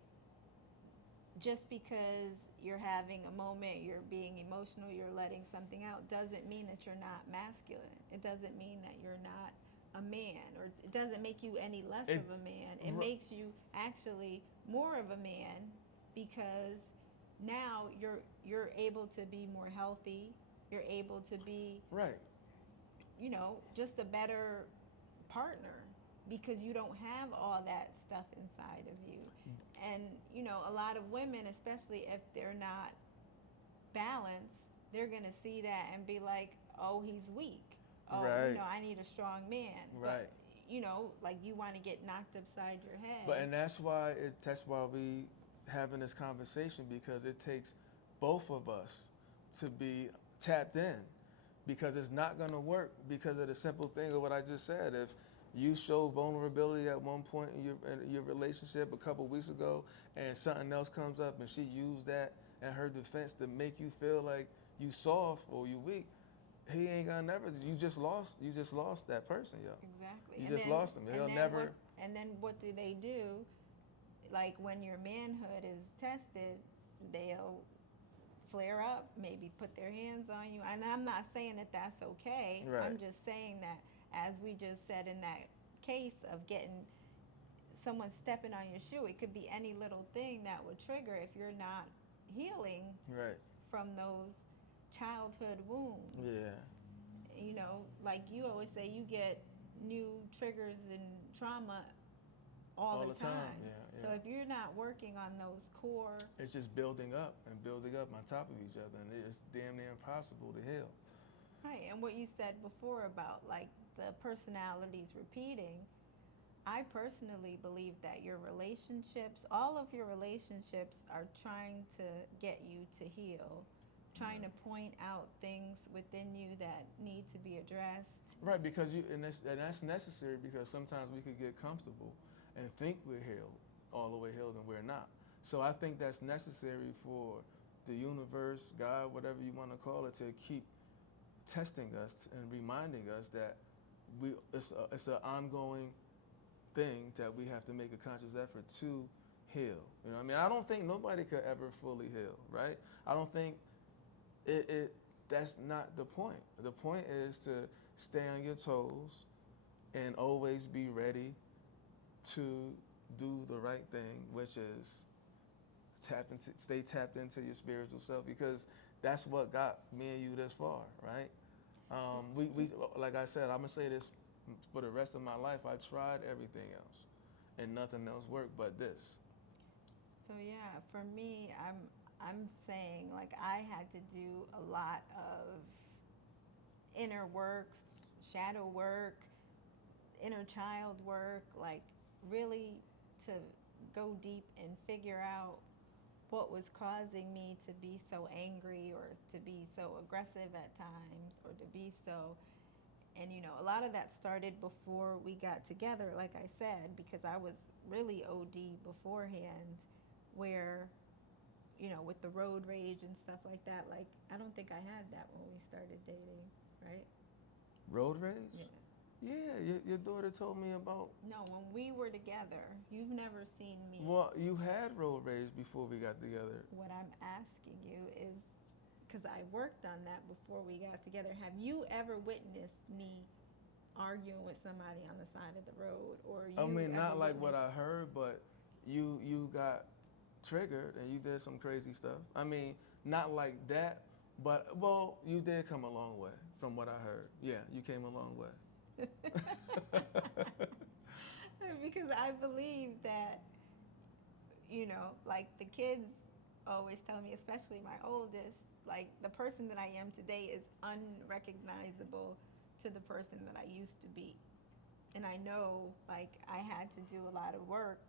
just because you're having a moment, you're being emotional, you're letting something out, doesn't mean that you're not masculine. It doesn't mean that you're not a man, or it doesn't make you any less of a man. It makes you actually more of a man, because now you're able to be more healthy. You're able to be right. Just a better partner, because you don't have all that stuff inside of you. And a lot of women, especially if they're not balanced, they're gonna see that and be like, oh, he's weak. Oh, right. I need a strong man. Right. But, like you want to get knocked upside your head. But and that's why we having this conversation, because it takes both of us to be tapped in, because it's not going to work because of the simple thing of what I just said. If you show vulnerability at one point in your relationship a couple weeks ago, and something else comes up and she used that in her defense to make you feel like you soft or you weak, he ain't gonna never. You just lost that person, yo. Exactly. You just lost him. He'll never. And then what do they do? Like when your manhood is tested, they'll flare up, maybe put their hands on you. And I'm not saying that that's okay. Right. I'm just saying that, as we just said in that case of getting someone stepping on your shoe, it could be any little thing that would trigger if you're not healing Right. from those childhood wounds. Yeah. Like you always say, you get new triggers and trauma all the time. Yeah. So if you're not working on those core, it's just building up and building up on top of each other, and it's damn near impossible to heal. right? And what you said before about like the personalities repeating, I personally believe that your relationships, all of your relationships, are trying to get you to heal, trying to point out things within you that need to be addressed. Right, because that's necessary, because sometimes we could get comfortable and think we're healed, all the way healed, and we're not. So I think that's necessary for the universe, God, whatever you want to call it, to keep testing us and reminding us that it's an ongoing thing that we have to make a conscious effort to heal. You know what I mean? I don't think nobody could ever fully heal, right? I don't think that's not the point. The point is to stay on your toes and always be ready to do the right thing, which is stay tapped into your spiritual self, because that's what got me and you this far, right? We like I said, I'm gonna say this for the rest of my life. I tried everything else, and nothing else worked but this. So yeah, for me, I'm saying like I had to do a lot of inner work, shadow work, inner child work, like really to go deep and figure out what was causing me to be so angry or to be so aggressive at times or to be so. And a lot of that started before we got together, like I said, because I was really OD beforehand, where with the road rage and stuff like that. Like, I don't think I had that when we started dating, right? Road rage? Yeah. Yeah, your daughter told me about. No, when we were together, you've never seen me. Well, you had road rage before we got together. What I'm asking you is, because I worked on that before we got together, have you ever witnessed me arguing with somebody on the side of the road, or you? I mean, not like what witnessed... I heard, but you got triggered and you did some crazy stuff. I mean, not like that, but well, you did come a long way from what I heard. Yeah, you came a long way. Because I believe that, like the kids always tell me, especially my oldest, like the person that I am today is unrecognizable to the person that I used to be. And I know, like, I had to do a lot of work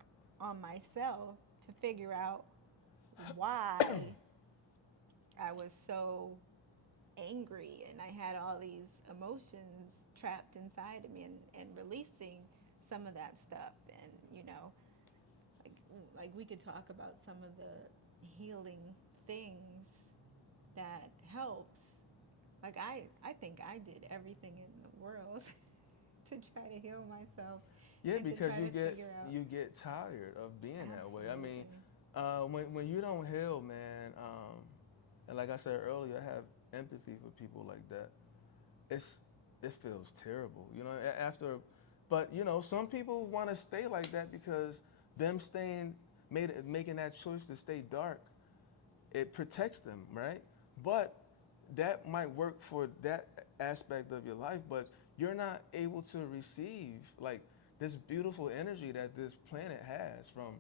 on myself to figure out why I was so angry and I had all these emotions trapped inside of me, and releasing some of that stuff. And like we could talk about some of the healing things that helps. Like, I think I did everything in the world to try to heal myself. Yeah, and to because try to figure out. you get tired of being that way. I mean, Absolutely. when you don't heal, man, and like I said earlier, I have empathy for people like that. It feels terrible, after. But some people want to stay like that because them making that choice to stay dark, it protects them, right? But that might work for that aspect of your life, but you're not able to receive like this beautiful energy that this planet has from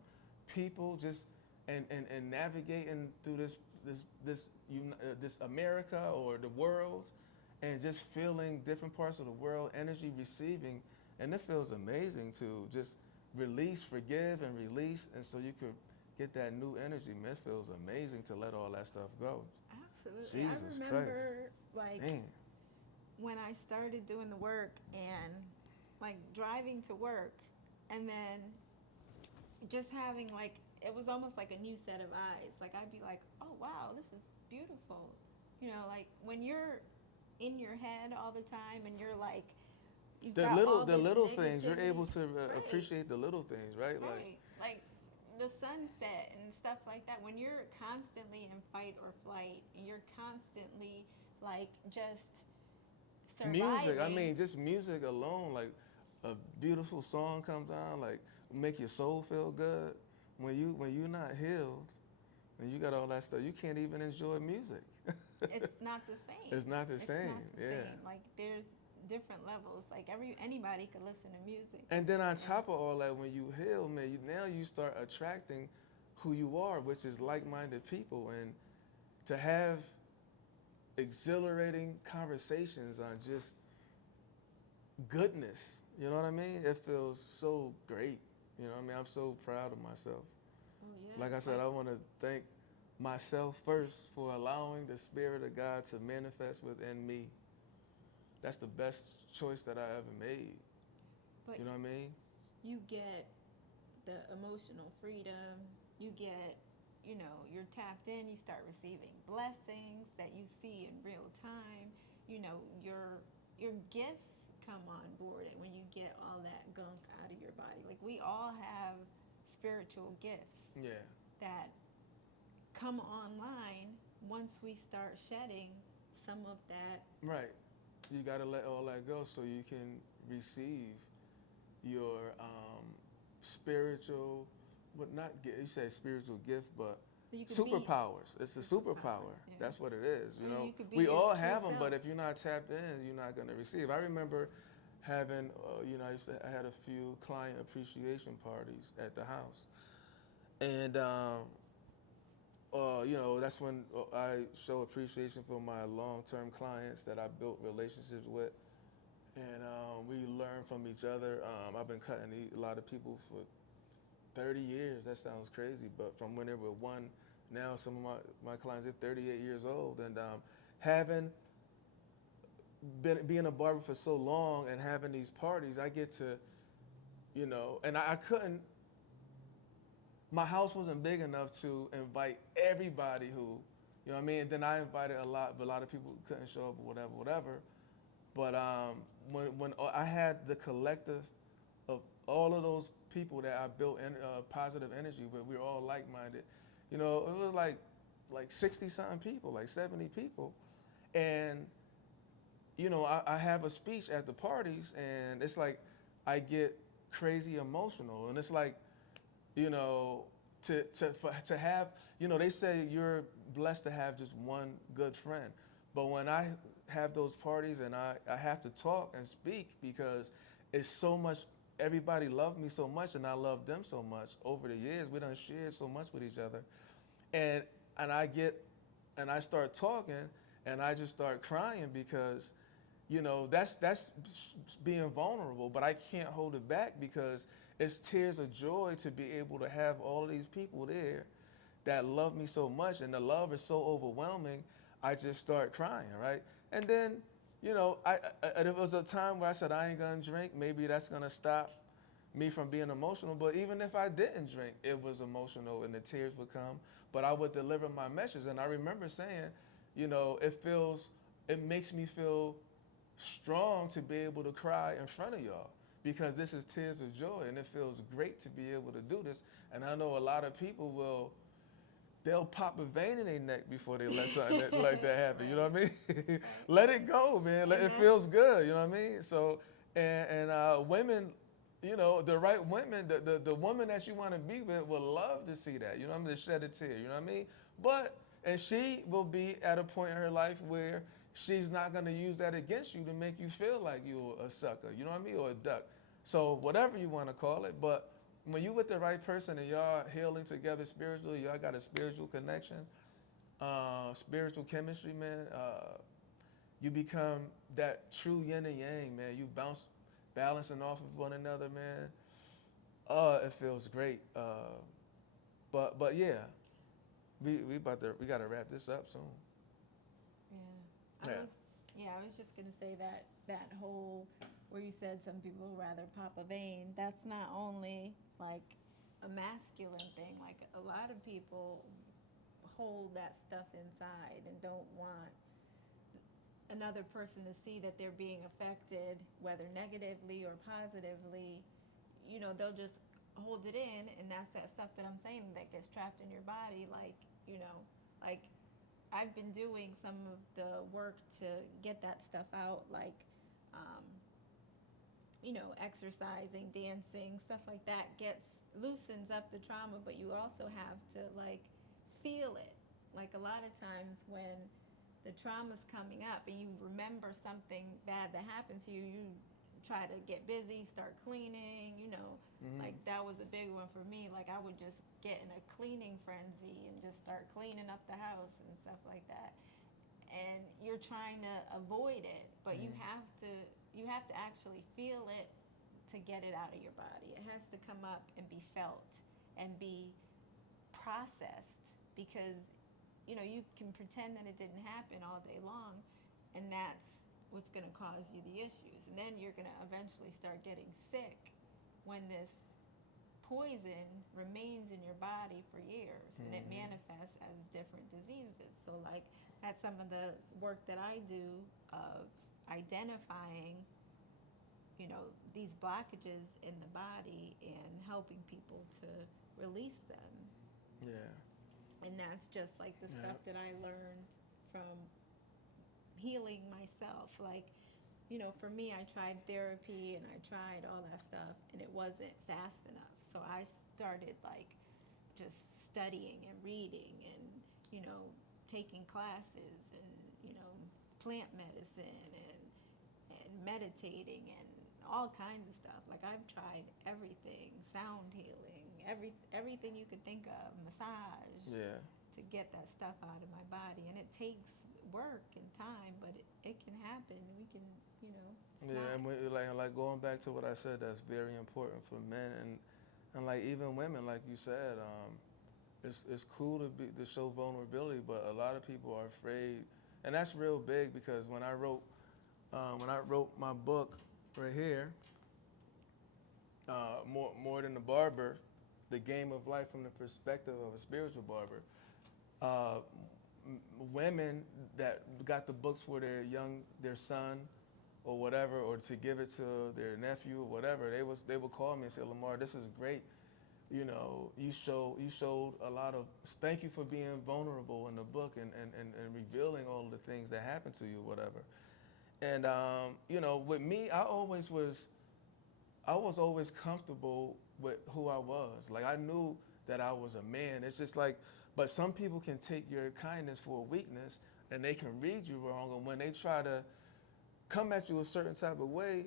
people just and navigating through this America or the world, and just feeling different parts of the world, energy receiving, and it feels amazing to just release, forgive, and release, and so you could get that new energy. Man, it feels amazing to let all that stuff go. Absolutely. Jesus I remember, Christ. like, Damn. when I started doing the work and like driving to work, and then just having like, it was almost like a new set of eyes. Like, I'd be like, oh wow, this is beautiful. Like when you're in your head all the time and you're like, you've got all The this little things, you're able negativity. to Right. appreciate the little things, right? Like the sunset and stuff like that. When you're constantly in fight or flight, and you're constantly like just surviving. Music, I mean, just music alone, like a beautiful song comes on, like make your soul feel good. When you're not healed, and you got all that stuff, you can't even enjoy music. It's not the same. It's not the same. Not the Yeah. same. Like, there's different levels. Like, anybody could listen to music. And then on top of all that, when you heal, man, now you start attracting who you are, which is like-minded people, and to have exhilarating conversations on just goodness. You know what I mean? It feels so great. You know what I mean? I'm so proud of myself. Oh, yeah. Like I said, I want to thank myself first for allowing the Spirit of God to manifest within me. That's the best choice that I ever made. But you know what I mean? You get the emotional freedom. You get, you're tapped in. You start receiving blessings that you see in real time. Your gifts come on board, and when you get all that gunk out of your body, like, we all have spiritual gifts. Yeah. That come online once we start shedding some of that. Right. You got to let all that go so you can receive your spiritual, you say spiritual gift, but superpowers. It's a superpower. Yeah. That's what it is. We all have them, but if you're not tapped in, you're not going to receive. I remember having, I had a few client appreciation parties at the house. And, that's when I show appreciation for my long-term clients that I built relationships with. and we learn from each other. I've been cutting a lot of people for 30 years. That sounds crazy, but from when they were one, now some of my clients are 38 years old, and having been being a barber for so long and having these parties, I get to, and I couldn't. My house wasn't big enough to invite everybody who, you know what I mean. And then I invited a lot, but a lot of people couldn't show up or whatever, whatever. But when I had the collective of all of those people that I built positive energy with, we were all like-minded. It was like 60 something people, like 70 people, and I have a speech at the parties, and it's like I get crazy emotional, and it's like, to have, they say you're blessed to have just one good friend, but when I have those parties and I have to talk and speak because it's so much. Everybody loved me so much, and I loved them so much over the years. We done shared so much with each other, and I start talking, and I just start crying because that's being vulnerable, but I can't hold it back because it's tears of joy to be able to have all of these people there that love me so much, and the love is so overwhelming. I just start crying, right? And then, there was a time where I said I ain't gonna drink. Maybe that's gonna stop me from being emotional. But even if I didn't drink, it was emotional, and the tears would come. But I would deliver my message, and I remember saying, it makes me feel strong to be able to cry in front of y'all because this is tears of joy, and it feels great to be able to do this. And I know a lot of people they'll pop a vein in their neck before they let something like that happen. You know what I mean? Let it go, man. It feels good. You know what I mean? So, and women, the right women, the woman that you want to be with will love to see that. You know what I mean? To shed a tear. You know what I mean? And she will be at a point in her life where she's not going to use that against you to make you feel like you're a sucker. You know what I mean? Or a duck. So whatever you want to call it, but when you with the right person and y'all healing together spiritually, y'all got a spiritual connection, spiritual chemistry, man. You become that true yin and yang, man. You balancing off of one another, man. It feels great. But yeah, we gotta wrap this up soon. Yeah. I was just gonna say that whole where you said some people would rather pop a vein. That's not only like a masculine thing. Like a lot of people hold that stuff inside and don't want another person to see that they're being affected, whether negatively or positively. They'll just hold it in, and that's that stuff that I'm saying that gets trapped in your body. Like I've been doing some of the work to get that stuff out, like, um, exercising, dancing, stuff like that loosens up the trauma, but you also have to, like, feel it. Like, a lot of times when the trauma's coming up and you remember something bad that happened to you, you try to get busy, start cleaning, like that was a big one for me. Like I would just get in a cleaning frenzy and just start cleaning up the house and stuff like that. And you're trying to avoid it, but you have to actually feel it to get it out of your body. It has to come up and be felt and be processed because you can pretend that it didn't happen all day long, and that's what's going to cause you the issues. And then you're going to eventually start getting sick when this poison remains in your body for years, and it manifests as different diseases. So, like, that's some of the work that I do of identifying, these blockages in the body and helping people to release them. Yeah. And that's just like the stuff that I learned from healing myself. Like, for me, I tried therapy and I tried all that stuff, and it wasn't fast enough. So I started, like, just studying and reading and, taking classes and, plant medicine and meditating and all kinds of stuff. Like, I've tried everything, sound healing, everything you could think of, massage. Yeah. To get that stuff out of my body, and it takes work and time, but it can happen. We can, you know, it's Yeah, not. and like going back to what I said, that's very important for men and like even women, like you said, it's cool to show vulnerability, but a lot of people are afraid, and that's real big because when I wrote my book right here, more than the barber, the game of life from the perspective of a spiritual barber. Uh, Women that got the books for their son or whatever, or to give it to their nephew or whatever, they would call me and say, Lamar, this is great. You know, you showed a lot of, thank you for being vulnerable in the book and revealing all of the things that happened to you, whatever. And you know, with me, I was always comfortable with who I was. Like I knew that I was a man. It's just like, but some people can take your kindness for a weakness and they can read you wrong. And when they try to come at you a certain type of way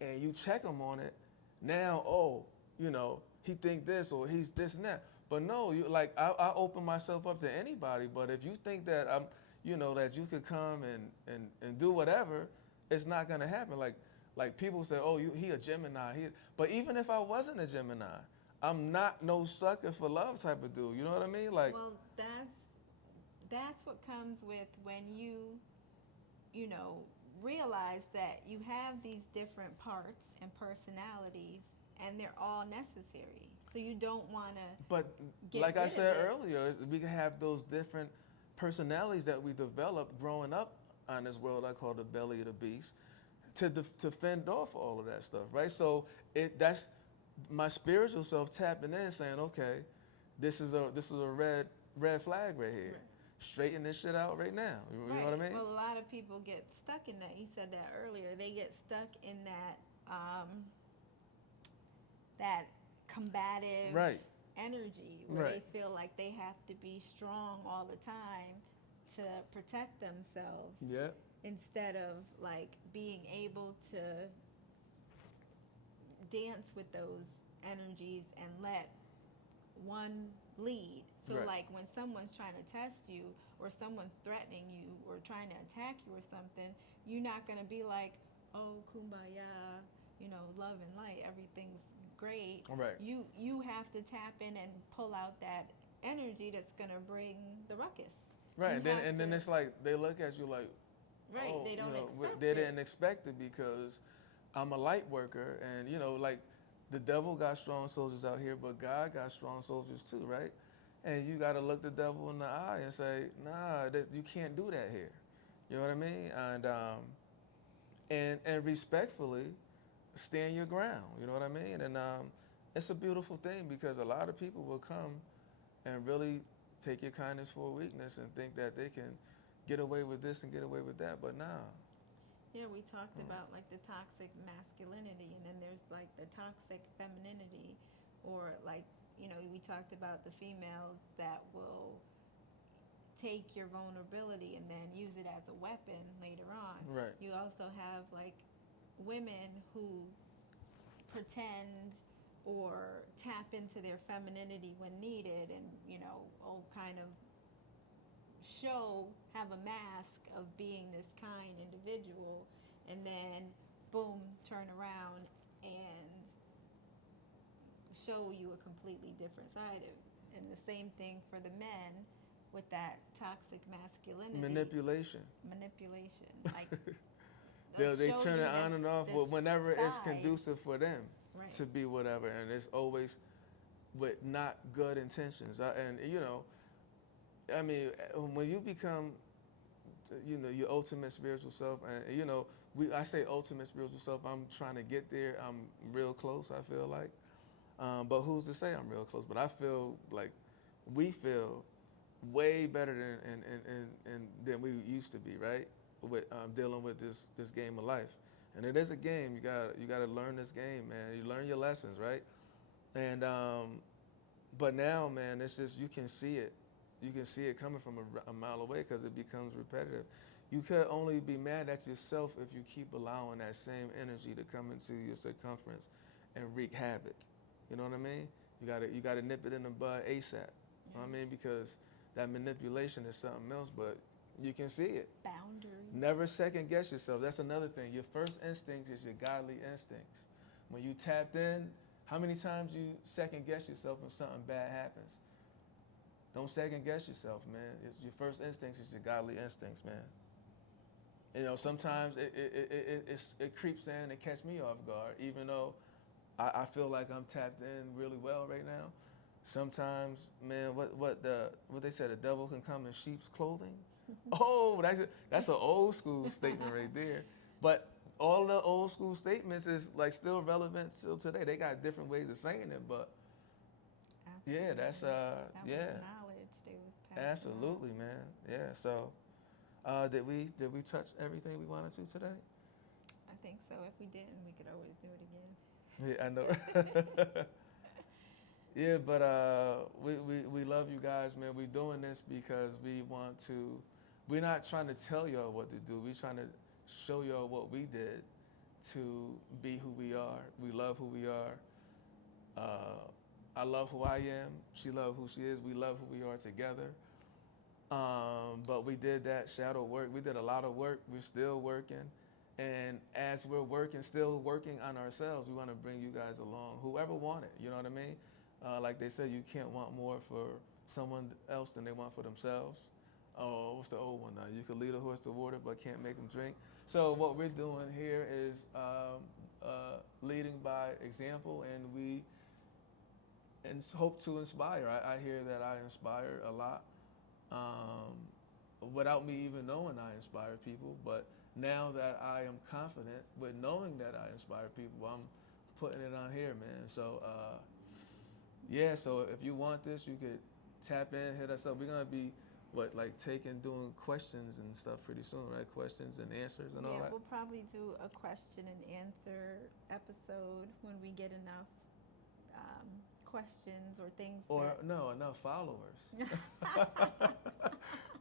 and you check them on it, now, oh, you know, he think this or he's this and that. But no, you like I open myself up to anybody. But if you think that I'm, you know, that you could come and do whatever, it's not gonna happen. Like people say, oh, he a Gemini. But even if I wasn't a Gemini, I'm not no sucker for love type of dude. You know what I mean? Like, Well, that's what comes with when you know, realize that you have these different parts and personalities, and they're all necessary. So you don't want to but get like rid I of said it. earlier, we can have those different personalities that we developed growing up on this world I call the belly of the beast to fend off all of that stuff, right? So that's my spiritual self tapping in, saying, okay, this is a red flag right here. Right. Straighten this shit out right now. You know Right. what I mean? Well, a lot of people get stuck in that. You said that earlier. They get stuck in that combative Right, energy where right, they feel like they have to be strong all the time to protect themselves yeah, instead of like being able to dance with those energies and let one lead. So right, like when someone's trying to test you or someone's threatening you or trying to attack you or something, you're not going to be like, "Oh, kumbaya, you know, love and light, everything's great." right, You have to tap in and pull out that energy that's going to bring the ruckus. right. You have And to then it's like they look at you like, right, oh, they you don't know, expect they it. didn't expect it because I'm a light worker, and you know, like the devil got strong soldiers out here, but God got strong soldiers too, right? And you got to look the devil in the eye and say, nah, you can't do that here. You know what I mean? And respectfully stand your ground. You know what I mean? And it's a beautiful thing because a lot of people will come and really take your kindness for a weakness and think that they can get away with this and get away with that, but nah. Yeah, we talked Mm. about like the toxic masculinity, and then there's like the toxic femininity, or like, you know, we talked about the females that will take your vulnerability and then use it as a weapon later on. Right. You also have like women who pretend or tap into their femininity when needed and, you know, all kind of have a mask of being this kind individual, and then boom, turn around and show you a completely different side of. And the same thing for the men with that toxic masculinity Manipulation. manipulation. Like they'll They show turn you it on and off this whenever it's side. conducive for them Right. to be whatever, and it's always with not good intentions. And you know, I mean, when you become, you know, your ultimate spiritual self, and you know, I say ultimate spiritual self. I'm trying to get there. I'm real close. I feel like, but who's to say I'm real close? But I feel like we feel way better than we used to be, right? With dealing with this game of life, and it is a game. You got to learn this game, man. You learn your lessons, right? And but now, man, it's just you can see it. You can see it coming from a mile away because it becomes repetitive. You could only be mad at yourself if you keep allowing that same energy to come into your circumference and wreak havoc. You know what I mean? You gotta nip it in the bud ASAP. You know what I Yeah. mean? Because that manipulation is something else, but You can see it. Boundaries. Never second guess yourself. That's another thing. Your first instinct is your godly instincts. When you tapped in, how many times you second guess yourself when something bad happens? Don't second guess yourself, man. Your first instincts is your godly instincts, man. You know, sometimes it creeps in and catch me off guard, even though I feel like I'm tapped in really well right now. Sometimes, man, what they said, the devil can come in sheep's clothing. Oh, that's an old school statement right there. But all the old school statements is like still relevant still today. They got different ways of saying it, but yeah, that's That was yeah, knowledge they was passing on. absolutely, man. Yeah. So, did we touch everything we wanted to today? I think so. If we didn't, we could always do it again. Yeah, I know. Yeah, but we love you guys, man. We're doing this because we want to. We're not trying to tell y'all what to do. We're trying to show y'all what we did to be who we are. We love who we are. I love who I am. She loves who she is. We love who we are together. But we did that shadow work. We did a lot of work. We're still working. And as we're working, still working on ourselves, we want to bring you guys along. Whoever want it, you know what I mean? Like they said, you can't want more for someone else than they want for themselves. Oh, what's the old one now? You can lead a horse to water, but can't make them drink. So what we're doing here is leading by example, and we hope to inspire. I hear that I inspire a lot without me even knowing I inspire people. But now that I am confident with knowing that I inspire people, I'm putting it on here, man. So yeah, so if you want this, you could tap in, hit us up. We're gonna be doing questions and stuff pretty soon, right? Questions and answers and all Yeah, that. we'll probably do a question and answer episode when we get enough questions or things. Or no, enough followers.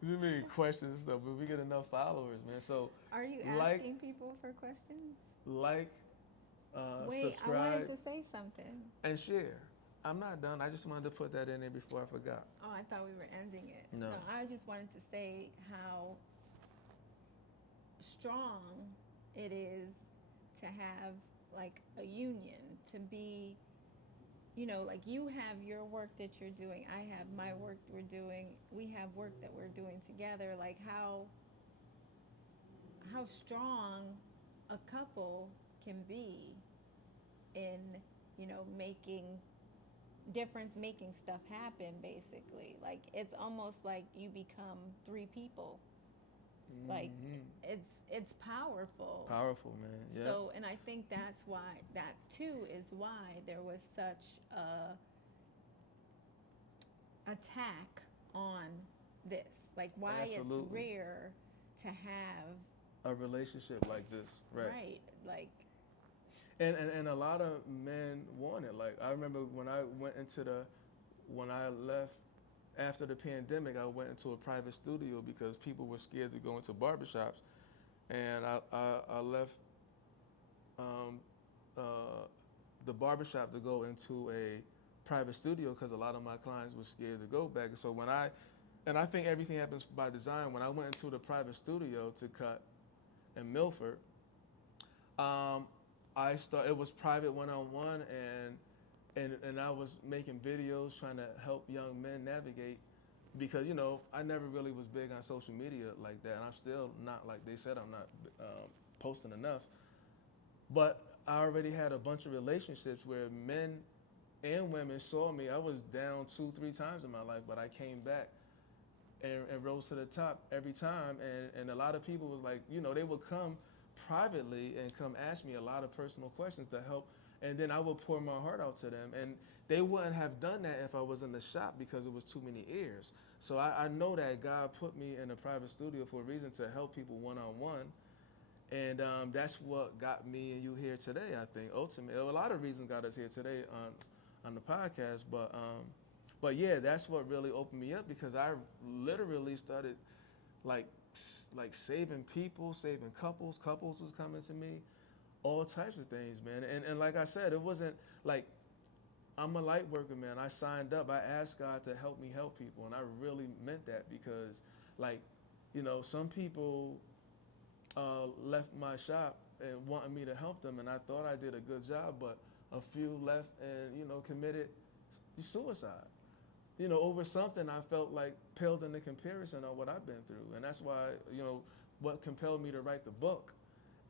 You mean questions and stuff, but we get enough followers, man. So Are you like- asking people for questions? like, Wait, subscribe, I wanted to say something. and share. I'm not done. I just wanted to put that in there before I forgot. Oh, I thought we were ending it. No. I just wanted to say how strong it is to have like a union, to be, you know, like you have your work that you're doing, I have my work we're doing, we have work that we're doing together, like how strong a couple can be in, you know, making stuff happen, basically. Like it's almost like you become three people. Like Mhm. it's powerful. Powerful, man. Yeah. So, and I think that's why, that too is why there was such a attack on this. Like why Absolutely. it's rare to have A relationship like this, right? like And a lot of men want it. Like I remember when I left after the pandemic, I went into a private studio because people were scared to go into barbershops, and I left the barbershop to go into a private studio because a lot of my clients were scared to go back. So and I think everything happens by design. When I went into the private studio to cut in Milford, it was private one-on-one, and I was making videos trying to help young men navigate, because, you know, I never really was big on social media like that, and I'm still not. Like they said, I'm not posting enough. But I already had a bunch of relationships where men and women saw me. I was down 2-3 times in my life, but I came back and rose to the top every time. And a lot of people was like, you know, they would come privately and come ask me a lot of personal questions to help, and then I would pour my heart out to them. And they wouldn't have done that if I was in the shop because it was too many ears. So I know that God put me in a private studio for a reason, to help people one-on-one. And that's what got me and you here today, I think, ultimately. A lot of reasons got us here today on the podcast, but yeah, that's what really opened me up, because I literally started like saving people, saving couples. Couples was coming to me, all types of things, man. And like I said, it wasn't like, I'm a light worker, man. I signed up. I asked God to help me help people, and I really meant that, because, like, some people left my shop and wanted me to help them, and I thought I did a good job, but a few left and committed suicide. Over something I felt like paled into comparison on what I've been through, and that's why what compelled me to write the book,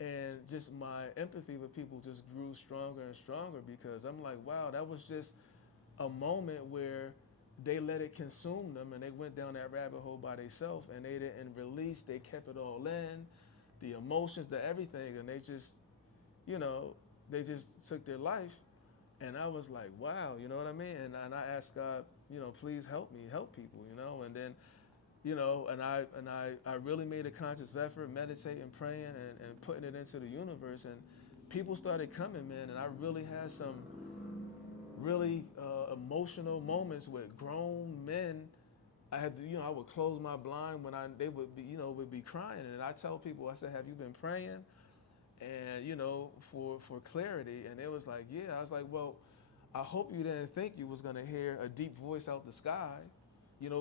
and just my empathy with people just grew stronger and stronger because I'm like, wow, that was just a moment where they let it consume them and they went down that rabbit hole by themselves and they didn't release, they kept it all in, the emotions, the everything, and you know, they just took their life. And I was like, wow, you know what I mean? And I asked God, please help me, help people, and then, I really made a conscious effort, meditating, praying, and putting it into the universe. And people started coming, man, and I really had some really emotional moments with grown men. I had to, I would close my blind when they would be, would be crying. And I tell people, I said, have you been praying? And, for clarity. And it was like, yeah. I was like, well, I hope you didn't think you was going to hear a deep voice out the sky.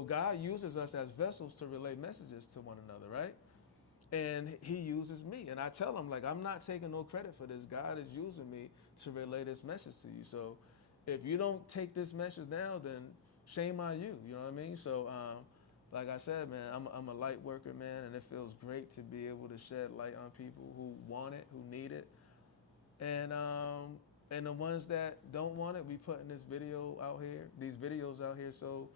God uses us as vessels to relay messages to one another, right? And he uses me. And I tell him, like, I'm not taking no credit for this. God is using me to relay this message to you. So if you don't take this message now, then shame on you. You know what I mean? So, like I said, man, I'm a light worker, man, and it feels great to be able to shed light on people who want it, who need it. And the ones that don't want it, we putting this video out here, these videos out here, so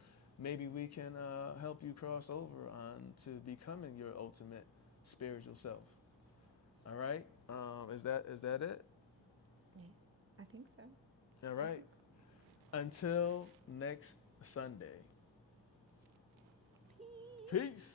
maybe we can help you cross over on to becoming your ultimate spiritual self. All right? Is that it? Yeah, I think so. All right. Until next Sunday. Peace. Peace.